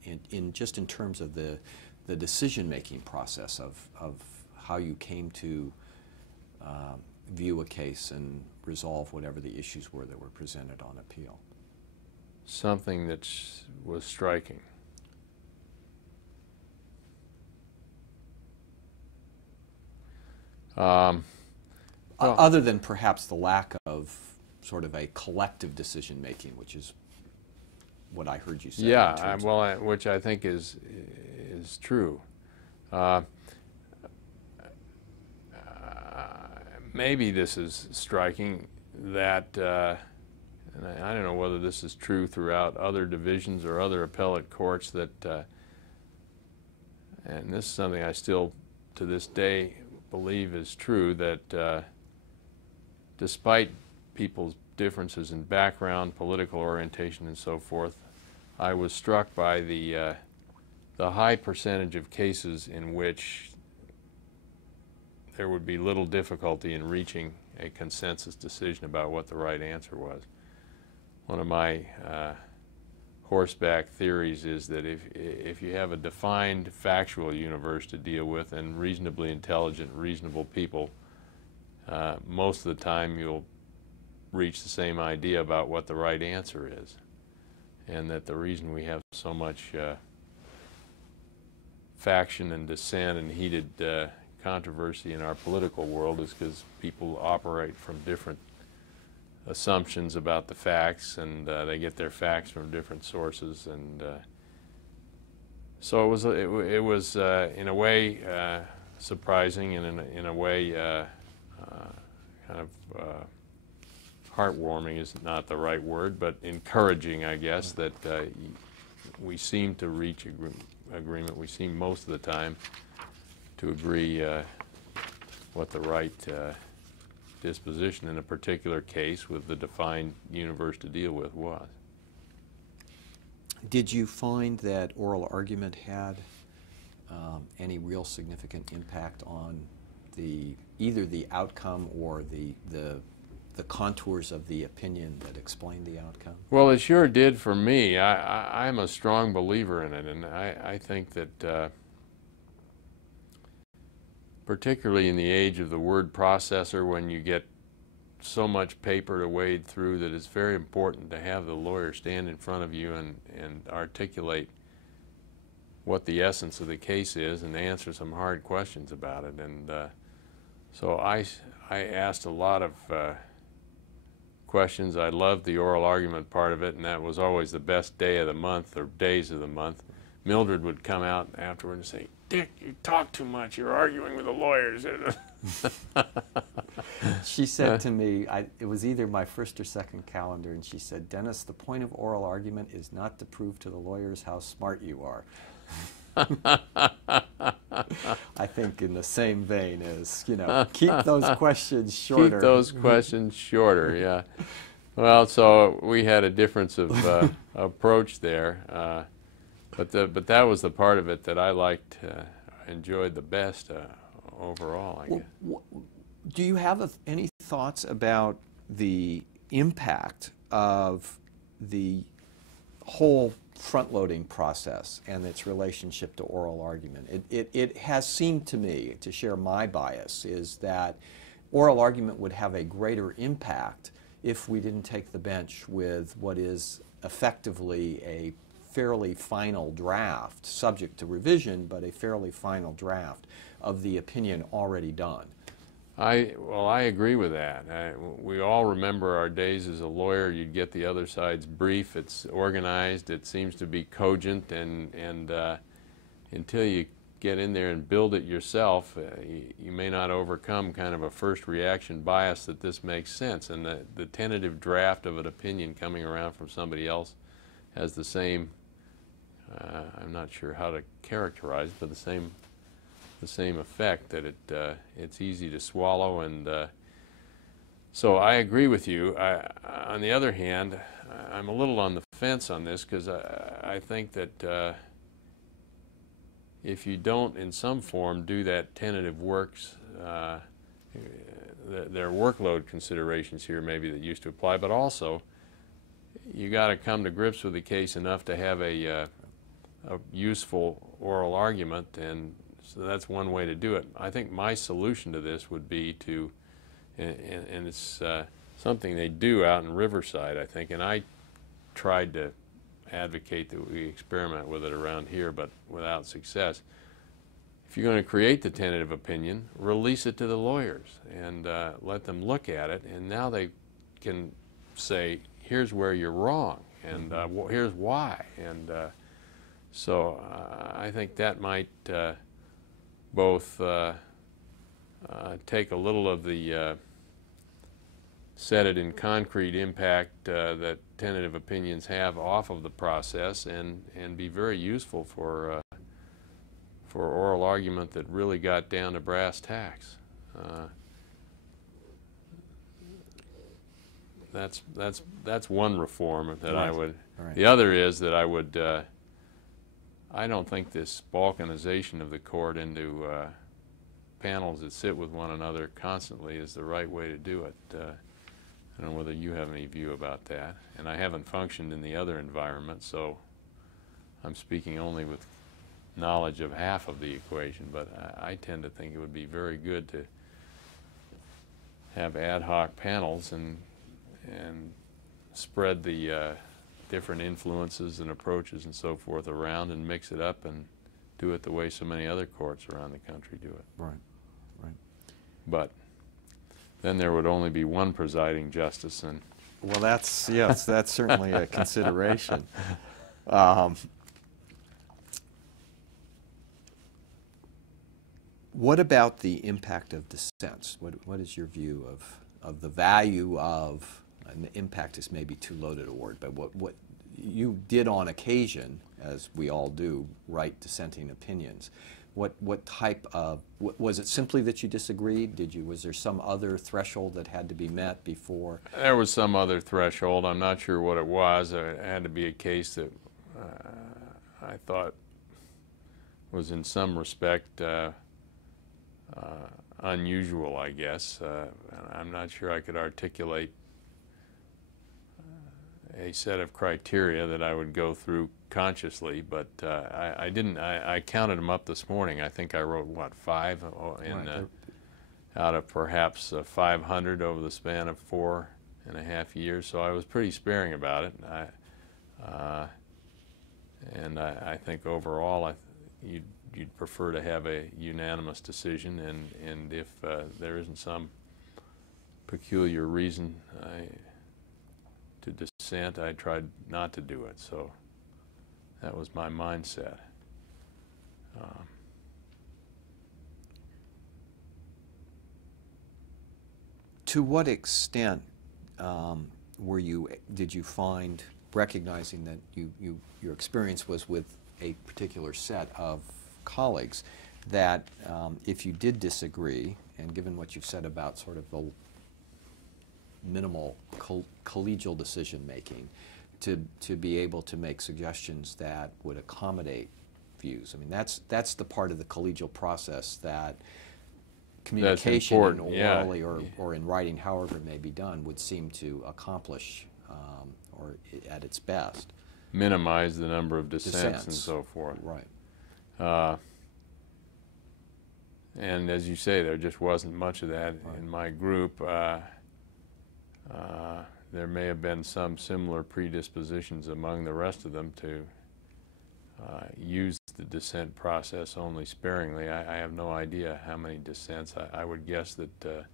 just in terms of the decision-making process of how you came to view a case and resolve whatever the issues were that were presented on appeal? Something that was striking. Other than perhaps the lack of sort of a collective decision-making, which is what I heard you say. Yeah, which I think is true. Maybe this is striking that, and I don't know whether this is true throughout other divisions or other appellate courts, that, and this is something I still to this day believe is true, that despite people's differences in background, political orientation, and so forth, I was struck by the high percentage of cases in which there would be little difficulty in reaching a consensus decision about what the right answer was. One of my horseback theories is that if you have a defined factual universe to deal with and reasonably intelligent, reasonable people, most of the time you'll reach the same idea about what the right answer is, and that the reason we have so much faction and dissent and heated controversy in our political world is because people operate from different assumptions about the facts, and they get their facts from different sources, and so it was in a way surprising, and in a way kind of heartwarming is not the right word, but encouraging, I guess, that we seem to reach agreement. We seem most of the time to agree what the right disposition in a particular case with the defined universe to deal with was. Did you find that oral argument had any real significant impact on either the outcome or the contours of the opinion that explained the outcome? Well, it sure did for me. I'm a strong believer in it, and I think that particularly in the age of the word processor, when you get so much paper to wade through, that it's very important to have the lawyer stand in front of you and articulate what the essence of the case is and answer some hard questions about it. And so I asked a lot of questions. I loved the oral argument part of it, and that was always the best day of the month or days of the month. Mildred would come out afterward and say, "Dick, you talk too much. You're arguing with the lawyers." She said to me, it was either my first or second calendar, and she said, "Dennis, the point of oral argument is not to prove to the lawyers how smart you are." I think in the same vein as, keep those questions shorter. Keep those questions shorter, yeah. Well, so we had a difference of approach there. But that was the part of it that I liked, enjoyed the best overall, I guess. Do you have any thoughts about the impact of the whole front-loading process and its relationship to oral argument? It has seemed to me, to share my bias, is that oral argument would have a greater impact if we didn't take the bench with what is effectively a fairly final draft, subject to revision, but a fairly final draft of the opinion already done. Well, I agree with that. We all remember our days as a lawyer. You'd get the other side's brief. It's organized. It seems to be cogent, and until you get in there and build it yourself, you may not overcome kind of a first reaction bias that this makes sense. And the tentative draft of an opinion coming around from somebody else has the same, I'm not sure how to characterize it, but the same effect, that it's easy to swallow. And so I agree with you. On the other hand, I'm a little on the fence on this, because I think that if you don't in some form do that tentative works, there are workload considerations here maybe that used to apply, but also you got to come to grips with the case enough to have a useful oral argument, and so that's one way to do it. I think my solution to this would be to, and it's something they do out in Riverside, I think, and I tried to advocate that we experiment with it around here, but without success. If you're going to create the tentative opinion, release it to the lawyers and let them look at it, and now they can say, here's where you're wrong, and here's why. And so I think that might both take a little of the set it in concrete impact that tentative opinions have off of the process, and be very useful for oral argument that really got down to brass tacks. That's one reform that I would. Right. The other is that I would. I don't think this balkanization of the court into panels that sit with one another constantly is the right way to do it. I don't know whether you have any view about that. And I haven't functioned in the other environment, so I'm speaking only with knowledge of half of the equation, but I tend to think it would be very good to have ad hoc panels and and spread the different influences and approaches and so forth around and mix it up and do it the way so many other courts around the country do it. Right, right. But then there would only be one presiding justice, and Well, yes, that's certainly a consideration. What about the impact of dissents? What is your view of the value of, and the impact is maybe too loaded a word, but what you did on occasion, as we all do, write dissenting opinions. What type of, was it simply that you disagreed? Was there some other threshold that had to be met before? there was some other threshold. I'm not sure what it was. It had to be a case that I thought was in some respect unusual, I guess. I'm not sure I could articulate a set of criteria that I would go through consciously, but I didn't. I counted them up this morning. I think I wrote, what, 5 out of perhaps 500 over the span of 4.5 years, so I was pretty sparing about it. And I think overall you'd prefer to have a unanimous decision, and if there isn't some peculiar reason to dissent, I tried not to do it. So that was my mindset. To what extent did you find, recognizing that your experience was with a particular set of colleagues, that if you did disagree, and given what you've said about sort of the minimal collegial decision making, to be able to make suggestions that would accommodate views? I mean, that's the part of the collegial process that communication, and orally, yeah, or in writing, however it may be done, would seem to accomplish, or at its best, minimize the number of dissents and so forth. Right. And as you say, there just wasn't much of that in my group. There may have been some similar predispositions among the rest of them to use the dissent process only sparingly. I have no idea how many dissents. I would guess that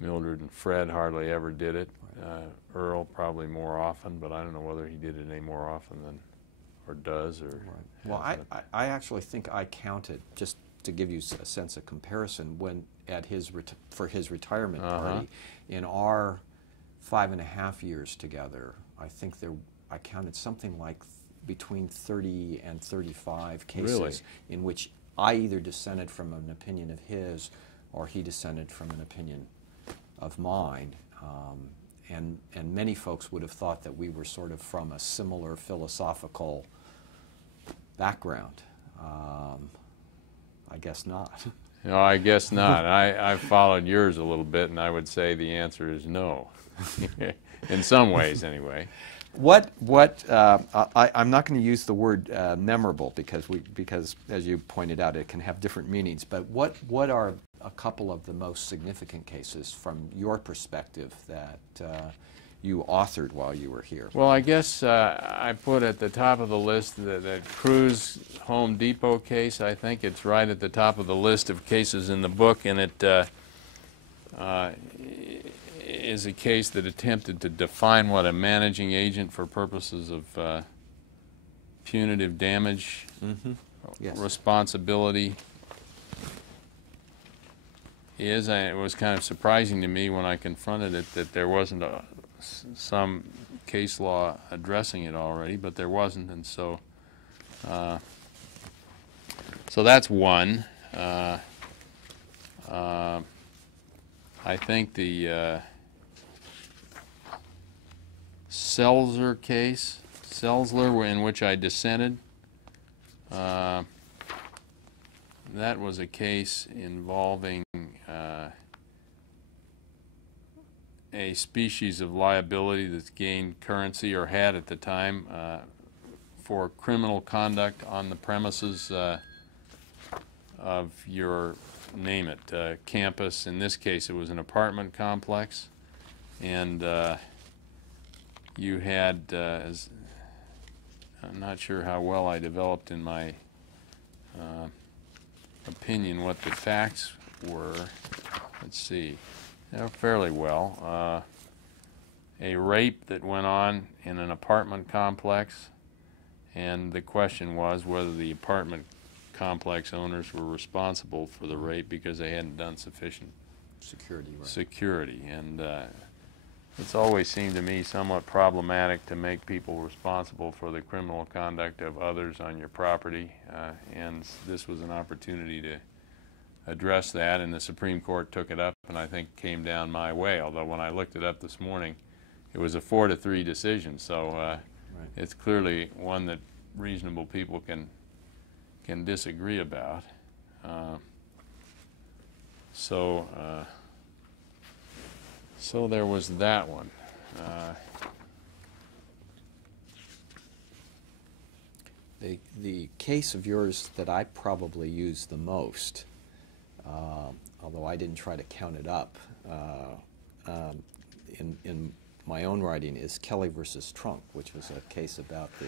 Mildred and Fred hardly ever did it. Earl probably more often, but I don't know whether he did it any more often than, or does, or... Right. Well, I actually think I counted, just to give you a sense of comparison, when at for his retirement party, in our 5.5 years together, I think I counted something like between 30 and 35 cases, really? In which I either dissented from an opinion of his, or he dissented from an opinion of mine. And many folks would have thought that we were sort of from a similar philosophical background. I guess not. No, I guess not. I followed yours a little bit, and I would say the answer is no. In some ways, anyway. I'm not going to use the word memorable, because as you pointed out, it can have different meanings. But what are a couple of the most significant cases from your perspective that you authored while you were here? Well, I guess I put at the top of the list that Cruz Home Depot case. I think it's right at the top of the list of cases in the book, and it is a case that attempted to define what a managing agent for purposes of punitive damage Yes. responsibility is. It was kind of surprising to me when I confronted it that there wasn't some case law addressing it already, but there wasn't, and so that's one. I think the Selzer case, in which I dissented, that was a case involving a species of liability that's gained currency, or had at the time, for criminal conduct on the premises of your, name it, campus. In this case, it was an apartment complex, And you had, as I'm not sure how well I developed in my opinion what the facts were. Let's see, fairly well. A rape that went on in an apartment complex, and the question was whether the apartment complex owners were responsible for the rape because they hadn't done sufficient security. And it's always seemed to me somewhat problematic to make people responsible for the criminal conduct of others on your property, and this was an opportunity to address that, and the Supreme Court took it up and I think came down my way, although when I looked it up this morning it was a 4-3 decision, so Right. It's clearly one that reasonable people can disagree about. So there was that one. The case of yours that I probably use the most, although I didn't try to count it up, in my own writing, is Kelly versus Trunk, which was a case about the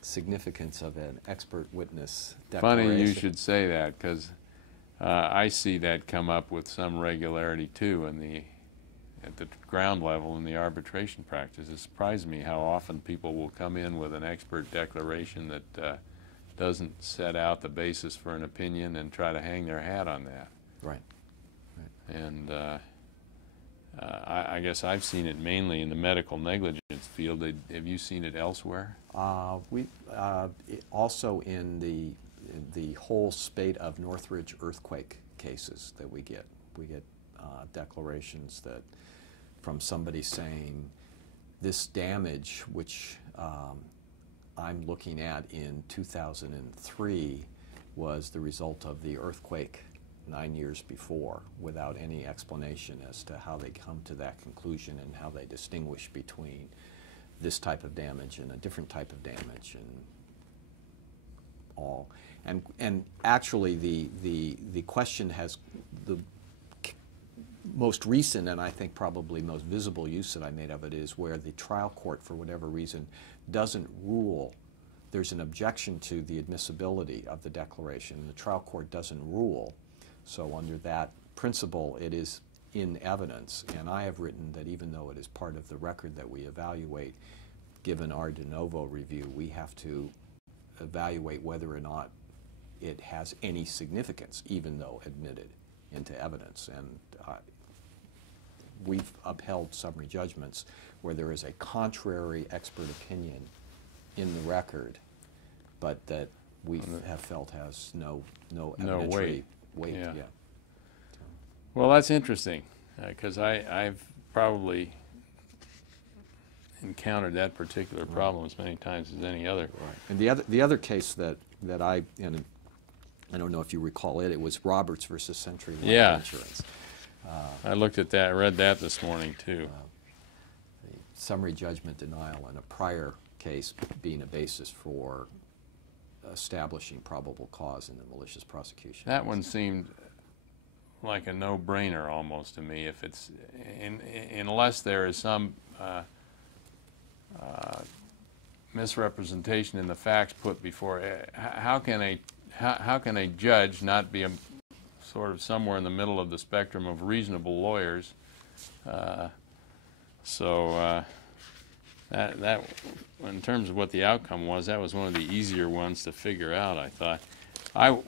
significance of an expert witness declaration. Funny you should say that, because I see that come up with some regularity too at the ground level in the arbitration practice. It surprised me how often people will come in with an expert declaration that doesn't set out the basis for an opinion and try to hang their hat on that. Right. And I guess I've seen it mainly in the medical negligence field. Have you seen it elsewhere? Also in the whole spate of Northridge earthquake cases that we get declarations that from somebody saying this damage, which I'm looking at in 2003, was the result of the earthquake 9 years before, without any explanation as to how they come to that conclusion and how they distinguish between this type of damage and a different type of damage and all. And actually the question has the most recent and I think probably most visible use that I made of it is where the trial court, for whatever reason, doesn't rule. There's an objection to the admissibility of the declaration. The trial court doesn't rule. So under that principle, it is in evidence. And I have written that even though it is part of the record that we evaluate, given our de novo review, we have to evaluate whether or not it has any significance, even though admitted into evidence. And we've upheld summary judgments where there is a contrary expert opinion in the record, but that we have felt has no evidentiary weight. Yeah. Yeah. Well, that's interesting, because I've probably encountered that particular problem as many times as any other. Right. And the other case that I, and I don't know if you recall it, it was Roberts versus Century Life Insurance. I looked at that, read that this morning too. The summary judgment denial in a prior case being a basis for establishing probable cause in the malicious prosecution. That one seemed like a no-brainer almost to me. If it's unless there is some misrepresentation in the facts put before, how can a judge not be sort of somewhere in the middle of the spectrum of reasonable lawyers? That in terms of what the outcome was, that was one of the easier ones to figure out, I thought.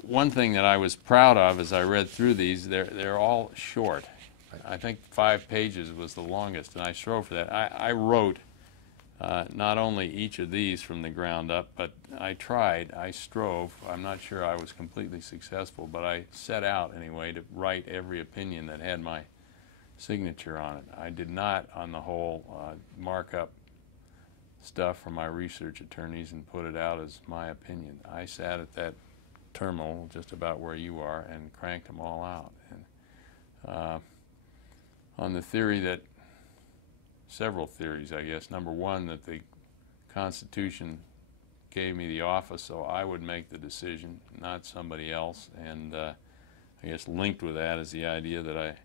One thing that I was proud of as I read through these, they're all short. I think 5 pages was the longest, and I strove for that. I wrote not only each of these from the ground up, but I strove. I'm not sure I was completely successful, but I set out anyway to write every opinion that had my signature on it. I did not, on the whole, mark up stuff from my research attorneys and put it out as my opinion. I sat at that terminal just about where you are and cranked them all out. And on the theory that, several theories I guess, number one, that the Constitution gave me the office so I would make the decision, not somebody else, and I guess linked with that is the idea that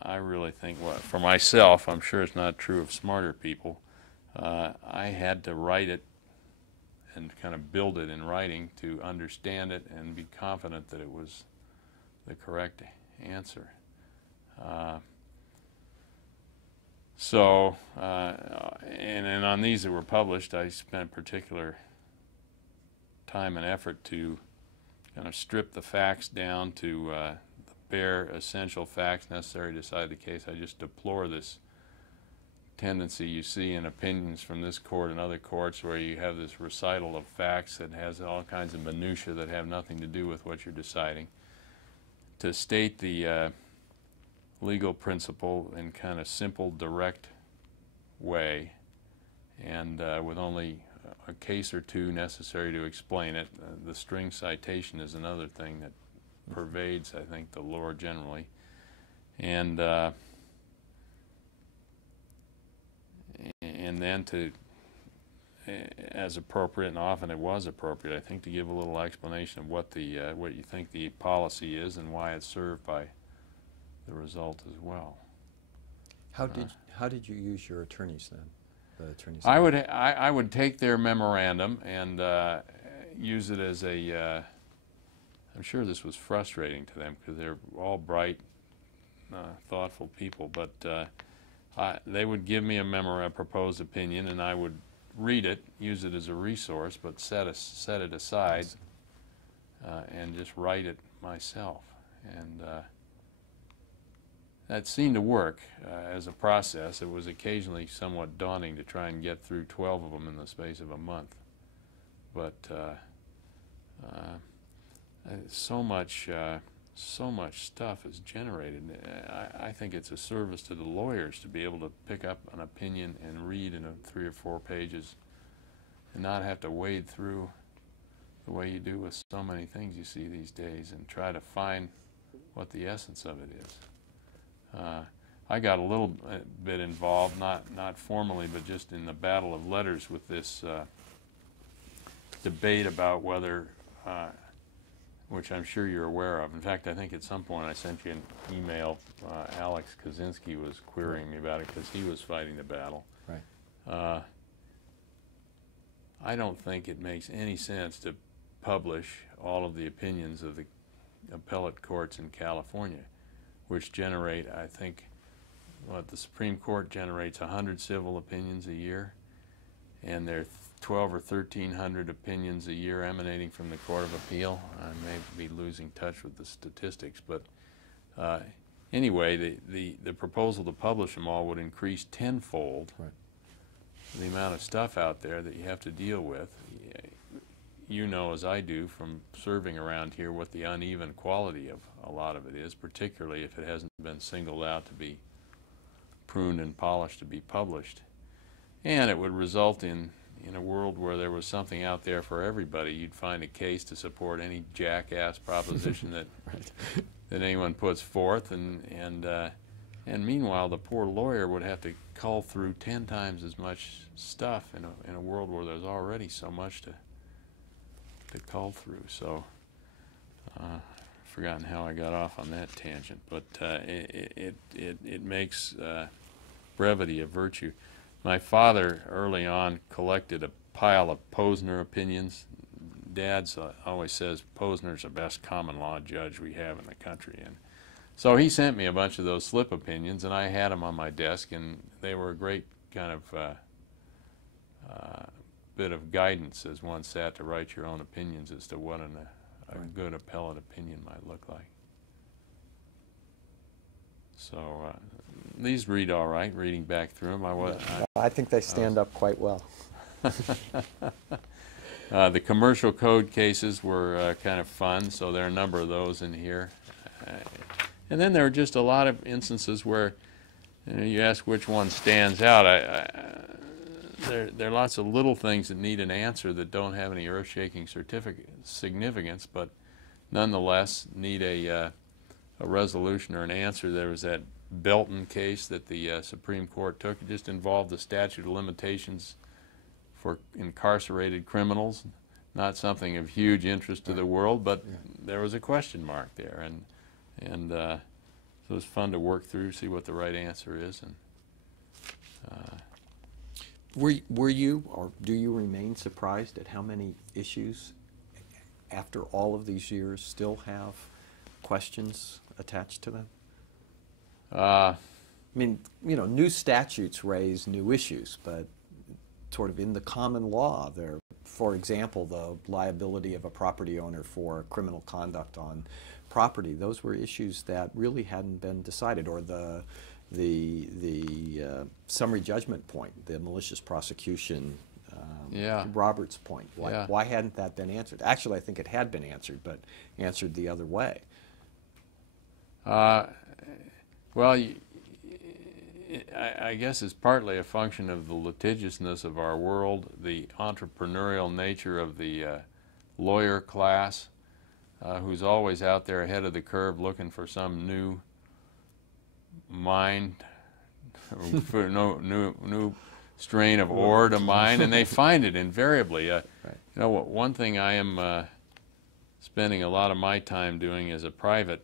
I really think, well, for myself, I'm sure it's not true of smarter people, I had to write it and kind of build it in writing to understand it and be confident that it was the correct answer. And on these that were published, I spent particular time and effort to kind of strip the facts down to the bare essential facts necessary to decide the case. I just deplore this tendency you see in opinions from this court and other courts where you have this recital of facts that has all kinds of minutiae that have nothing to do with what you're deciding. To state the legal principle in kind of simple, direct way, and with only a case or two necessary to explain it. The string citation is another thing that pervades, I think, the law generally. And then to, as appropriate, and often it was appropriate, I think, to give a little explanation of what the what you think the policy is and why it's served by the result as well. How did you use your attorneys then? The attorneys. I would take their memorandum and use it as a. I'm sure this was frustrating to them because they're all bright, thoughtful people, but they would give me a proposed opinion, and I would read it, use it as a resource, but set it aside and just write it myself. And that seemed to work as a process. It was occasionally somewhat daunting to try and get through 12 of them in the space of a month. But so much stuff is generated. I think it's a service to the lawyers to be able to pick up an opinion and read in 3 or 4 pages and not have to wade through the way you do with so many things you see these days and try to find what the essence of it is. I got a little bit involved, not formally, but just in the battle of letters with this debate about whether, which I'm sure you're aware of. In fact, I think at some point I sent you an email. Alex Kaczynski was querying me about it because he was fighting the battle. Right. I don't think it makes any sense to publish all of the opinions of the appellate courts in California, which generate, I think, what the Supreme Court generates 100 civil opinions a year, and there are 12 or 1,300 opinions a year emanating from the Court of Appeal. I may be losing touch with the statistics, but anyway, the proposal to publish them all would increase tenfold the amount of stuff out there that you have to deal with. You know, as I do from serving around here, what the uneven quality of a lot of it is, particularly if it hasn't been singled out to be pruned and polished to be published. And it would result in a world where there was something out there for everybody. You'd find a case to support any jackass proposition that that anyone puts forth, and meanwhile the poor lawyer would have to cull through 10 times as much stuff in a world where there's already so much to cull through. So forgotten how I got off on that tangent, but it makes brevity a virtue. My father early on collected a pile of Posner opinions. Dad's always says Posner's the best common law judge we have in the country, and so he sent me a bunch of those slip opinions, and I had them on my desk, and they were a great kind of bit of guidance as one sat to write your own opinions as to what a good appellate opinion might look like. So these read all right, reading back through them. I think they stand up quite well. The commercial code cases were kind of fun, so there are a number of those in here. And then there are just a lot of instances where you ask which one stands out. There are lots of little things that need an answer that don't have any earth-shaking significance, but nonetheless need a resolution or an answer. There was that Belton case that the Supreme Court took. It just involved the statute of limitations for incarcerated criminals, not something of huge interest to the world, but there was a question mark there, and So it's fun to work through, see what the right answer is. And Were you, or do you remain surprised at how many issues, after all of these years, still have questions attached to them? I mean, you know, new statutes raise new issues, but sort of in the common law, there, for example, the liability of a property owner for criminal conduct on property, those were issues that really hadn't been decided, or the summary judgment point, the malicious prosecution, Yeah. Robert's point. Why, Yeah. why hadn't that been answered? Actually, I think it had been answered, but answered the other way. Well, I guess it's partly a function of the litigiousness of our world, the entrepreneurial nature of the lawyer class, who's always out there ahead of the curve looking for some new mine, for new strain of ore to mine, and they find it invariably. Right. You know, one thing I am spending a lot of my time doing as a private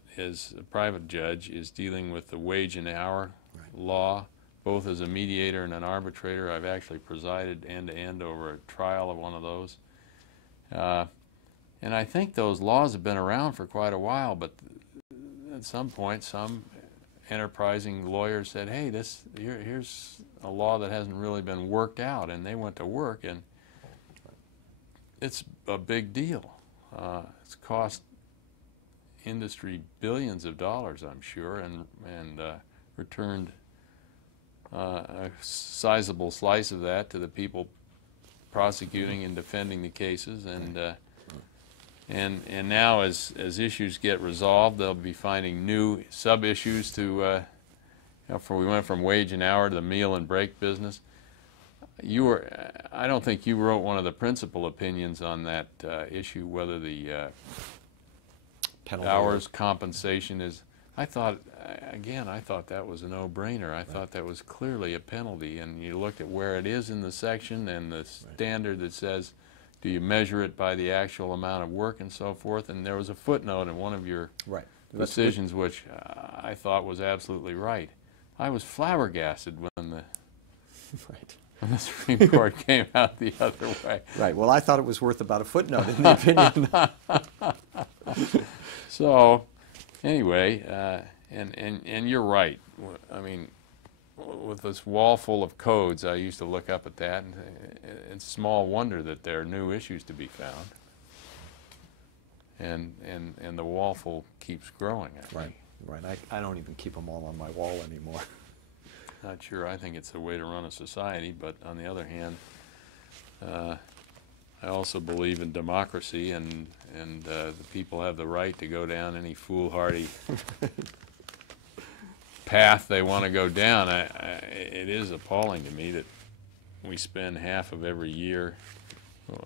judge is dealing with the wage and hour law, both as a mediator and an arbitrator. I've actually presided end to end over a trial of one of those. And I think those laws have been around for quite a while, but at some point some enterprising lawyers said, hey, here's a law that hasn't really been worked out, and they went to work, and it's a big deal. It's cost industry billions of dollars, I'm sure, and returned a sizable slice of that to the people prosecuting and defending the cases, and now as issues get resolved, they'll be finding new sub-issues to, you know, we went from wage and hour to the meal and break business. I don't think you wrote one of the principal opinions on that issue, whether the hours compensation is. I thought that was a no-brainer. I thought that was clearly a penalty, and you looked at where it is in the section and the standard that says, do you measure it by the actual amount of work and so forth, and there was a footnote in one of your decisions which I thought was absolutely right. I was flabbergasted when the when the Supreme Court came out the other way. Right. Well, I thought it was worth about a footnote in the opinion. So, anyway, and you're right. I mean, with this wall full of codes, I used to look up at that, and it's small wonder that there are new issues to be found. And the wall full keeps growing, I think. Right. I don't even keep them all on my wall anymore. Not sure I think it's the way to run a society, but on the other hand, I also believe in democracy, and the people have the right to go down any foolhardy path they want to go down. It is appalling to me that we spend half of every year,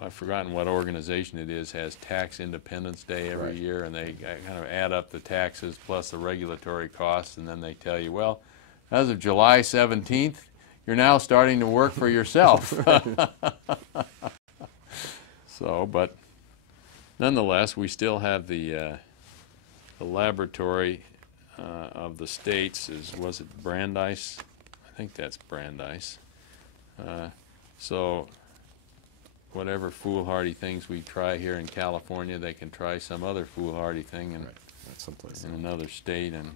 I've forgotten what organization it is, has Tax Independence Day every year, and they kind of add up the taxes plus the regulatory costs, and then they tell you, well, as of July 17th, you're now starting to work for yourself. So, but nonetheless, we still have the laboratory of the states. Was it Brandeis? I think that's Brandeis. So whatever foolhardy things we try here in California, they can try some other foolhardy thing in another state, and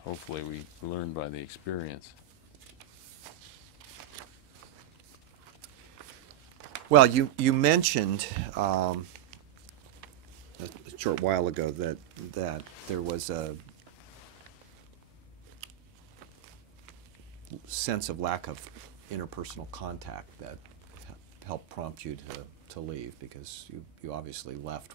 hopefully we learn by the experience. Well, you mentioned a short while ago that there was a sense of lack of interpersonal contact that helped prompt you to leave, because you obviously left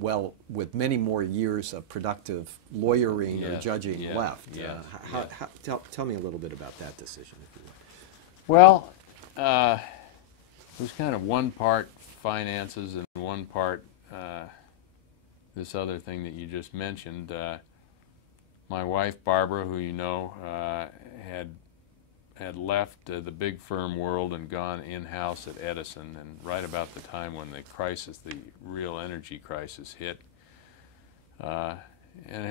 well, with many more years of productive lawyering or judging left. Tell me a little bit about that decision, if you will. Well, it was kind of one part finances and one part this other thing that you just mentioned. My wife, Barbara, who you know, had left the big firm world and gone in-house at Edison, and right about the time when the crisis, the real energy crisis hit, and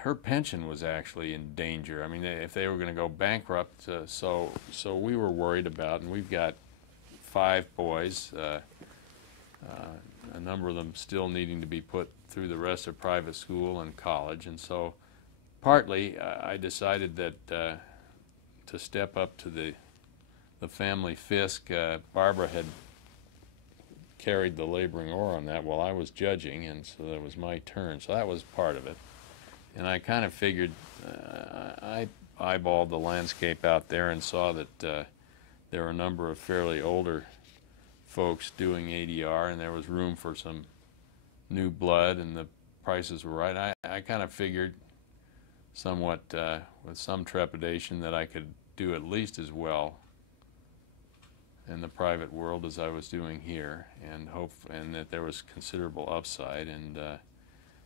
her pension was actually in danger. I mean, if they were going to go bankrupt, so we were worried about, and we've got 5 boys, a number of them still needing to be put through the rest of private school and college, and so partly I decided that to step up to the family fisc. Barbara had carried the laboring oar on that while I was judging, and so that was my turn. So that was part of it. And I kind of figured, I eyeballed the landscape out there and saw that there were a number of fairly older folks doing ADR, and there was room for some new blood, and the prices were right. I kind of figured somewhat with some trepidation that I could do at least as well in the private world as I was doing here, and that there was considerable upside, and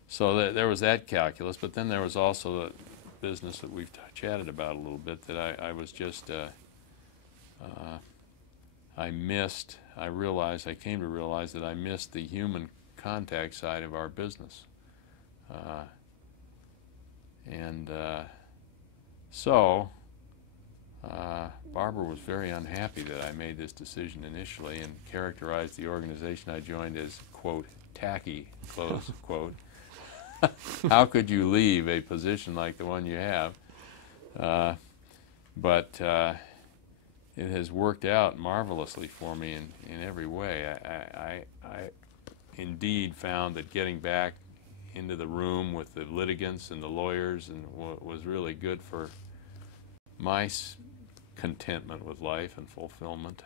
so there was that calculus. But then there was also the business that we've chatted about a little bit that I was just I came to realize that I missed the human contact side of our business, so Barbara was very unhappy that I made this decision initially and characterized the organization I joined as, quote, tacky, close quote. How could you leave a position like the one you have? But it has worked out marvelously for me in every way. I indeed found that getting back into the room with the litigants and the lawyers and was really good for my contentment with life and fulfillment.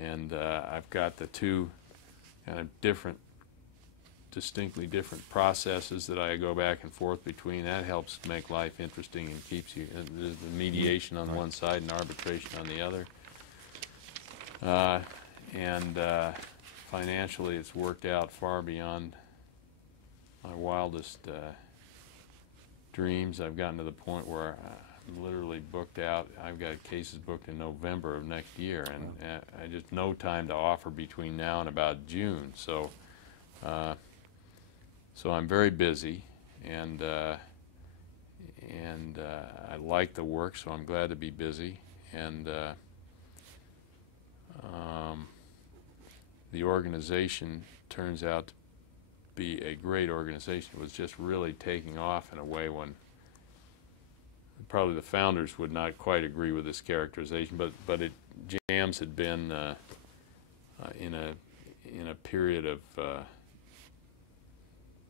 I've got the 2 kind of distinctly different processes that I go back and forth between. That helps make life interesting and keeps you, there's the mediation on one side and arbitration on the other. Financially it's worked out far beyond my wildest dreams. I've gotten to the point where I'm literally booked out. I've got cases booked in November of next year, and I just no time to offer between now and about June. So I'm very busy, and I like the work, so I'm glad to be busy. And the organization turns out to be a great organization. It was just really taking off in a way when probably the founders would not quite agree with this characterization, but Jams had been in a period of it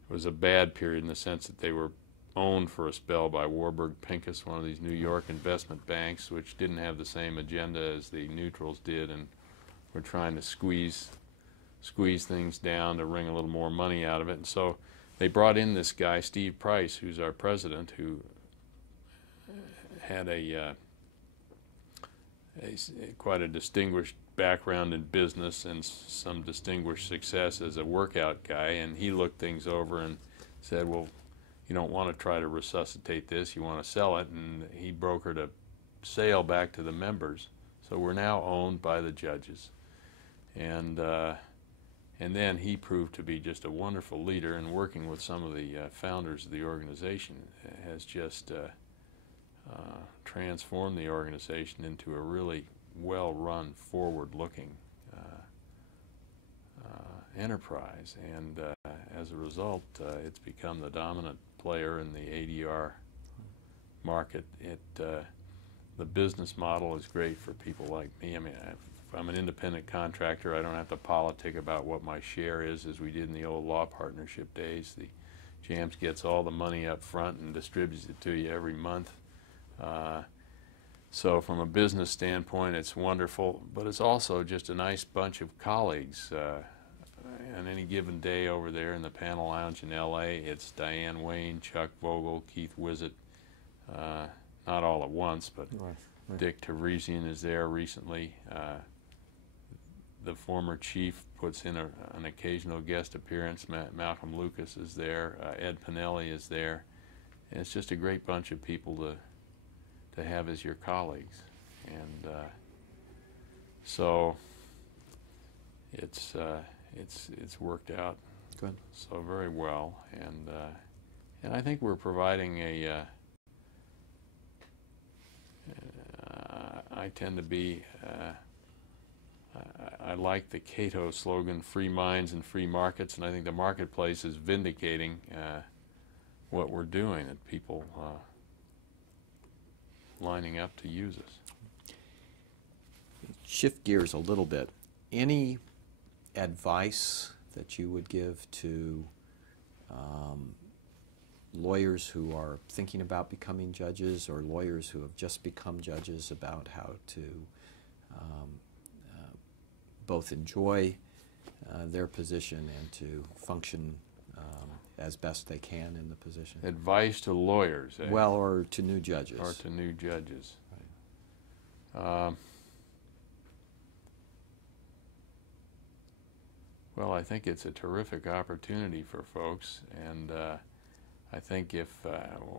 was a bad period in the sense that they were owned for a spell by Warburg Pincus, one of these New York investment banks, which didn't have the same agenda as the neutrals did, and were trying to squeeze things down to wring a little more money out of it. And so they brought in this guy, Steve Price, who's our president, who had quite a distinguished background in business and some distinguished success as a workout guy, and he looked things over and said, well, you don't want to try to resuscitate this, you want to sell it, and he brokered a sale back to the members. So we're now owned by the judges, and then he proved to be just a wonderful leader, and working with some of the founders of the organization has just transformed the organization into a really well-run, forward-looking enterprise, and as a result, it's become the dominant player in the ADR market. The business model is great for people like me. I mean, if I'm an independent contractor, I don't have to politic about what my share is, as we did in the old law partnership days. The Jams gets all the money up front and distributes it to you every month. So from a business standpoint, it's wonderful, but it's also just a nice bunch of colleagues. On any given day over there in the panel lounge in LA, it's Diane Wayne, Chuck Vogel, Keith Wizzett, not all at once, but right. Dick Teresian is there recently. The former chief puts in an occasional guest appearance. Malcolm Lucas is there. Ed Pinelli is there. And it's just a great bunch of people to have as your colleagues, and so it's worked out Good. so very well, and I think we're providing a. I tend to be. I like the Cato slogan, "Free minds and free markets," and I think the marketplace is vindicating what we're doing, and people lining up to use us. Shift gears a little bit. Any advice that you would give to lawyers who are thinking about becoming judges, or lawyers who have just become judges, about how to both enjoy their position and to function as best they can in the position? Advice to lawyers, eh? Well, or to new judges. Or to new judges. Well, I think it's a terrific opportunity for folks, and I think if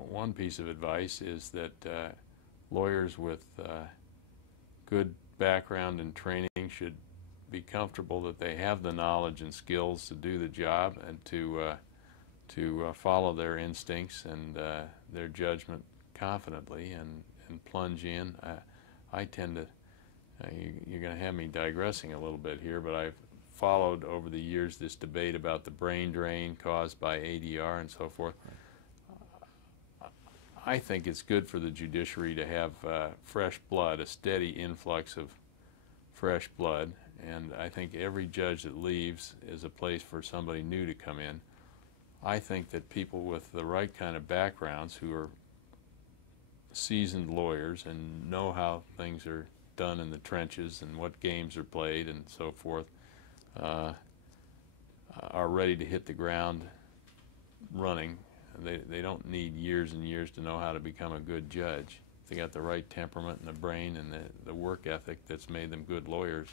one piece of advice is that lawyers with good background and training should be comfortable that they have the knowledge and skills to do the job, and to follow their instincts and their judgment confidently and plunge in. I tend to, you're going to have me digressing a little bit here, but I've followed over the years this debate about the brain drain caused by ADR and so forth. I think it's good for the judiciary to have fresh blood, a steady influx of fresh blood, and I think every judge that leaves is a place for somebody new to come in. I think that people with the right kind of backgrounds, who are seasoned lawyers and know how things are done in the trenches and what games are played and so forth, are ready to hit the ground running. They don't need years and years to know how to become a good judge. They got the right temperament and the brain and the work ethic that's made them good lawyers.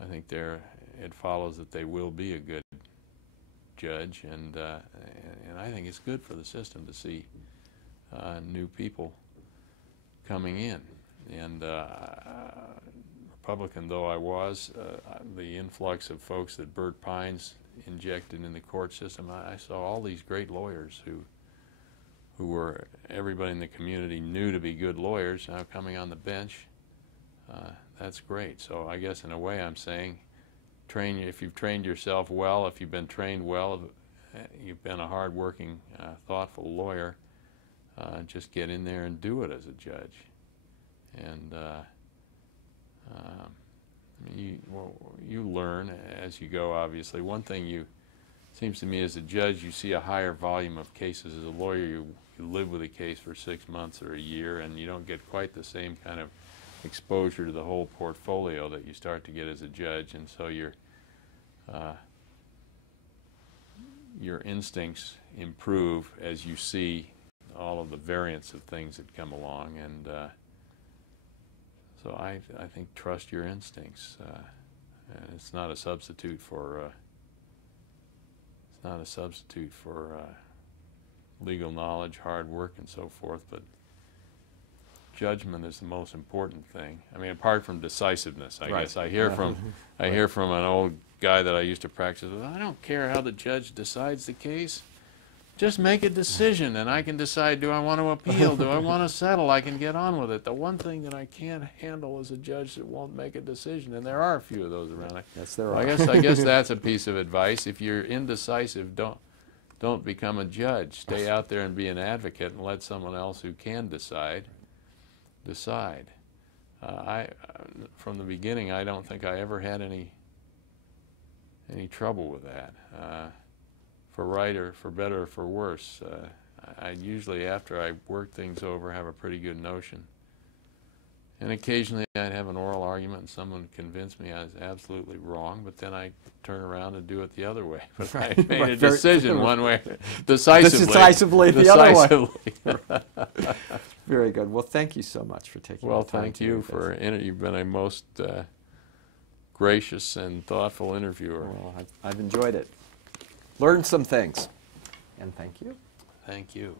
I think it follows that they will be a good judge, and I think it's good for the system to see new people coming in. And Republican though I was, the influx of folks that Bert Pines injected in the court system, I saw all these great lawyers who were, everybody in the community knew to be good lawyers, now coming on the bench. That's great. So I guess in a way I'm saying, if you've trained yourself well, if you've been trained well, you've been a hard-working, thoughtful lawyer, just get in there and do it as a judge. And you learn as you go, obviously. One thing seems to me, as a judge, you see a higher volume of cases. As a lawyer, you live with a case for 6 months or a year, and you don't get quite the same kind of exposure to the whole portfolio that you start to get as a judge, and so your instincts improve as you see all of the variants of things that come along, and so I think trust your instincts. And it's not a substitute for legal knowledge, hard work, and so forth, but judgment is the most important thing. I mean, apart from decisiveness, I guess. I hear from an old guy that I used to practice with, I don't care how the judge decides the case. Just make a decision, and I can decide, do I want to appeal? Do I want to settle? I can get on with it. The one thing that I can't handle is a judge that won't make a decision, and there are a few of those around. Yes, there are. I guess that's a piece of advice. If you're indecisive, don't become a judge. Stay out there and be an advocate, and let someone else who can decide. From the beginning, I don't think I ever had any trouble with that. For right or for better or for worse, I usually, after I work things over, have a pretty good notion. And occasionally I'd have an oral argument and someone would convince me I was absolutely wrong, but then I turn around and do it the other way. But I made a decision one way, decisively the other way. Very good. Well, thank you so much for taking the time. Well, thank you for you've been a most gracious and thoughtful interviewer. Well, I've enjoyed it. Learned some things. And thank you. Thank you.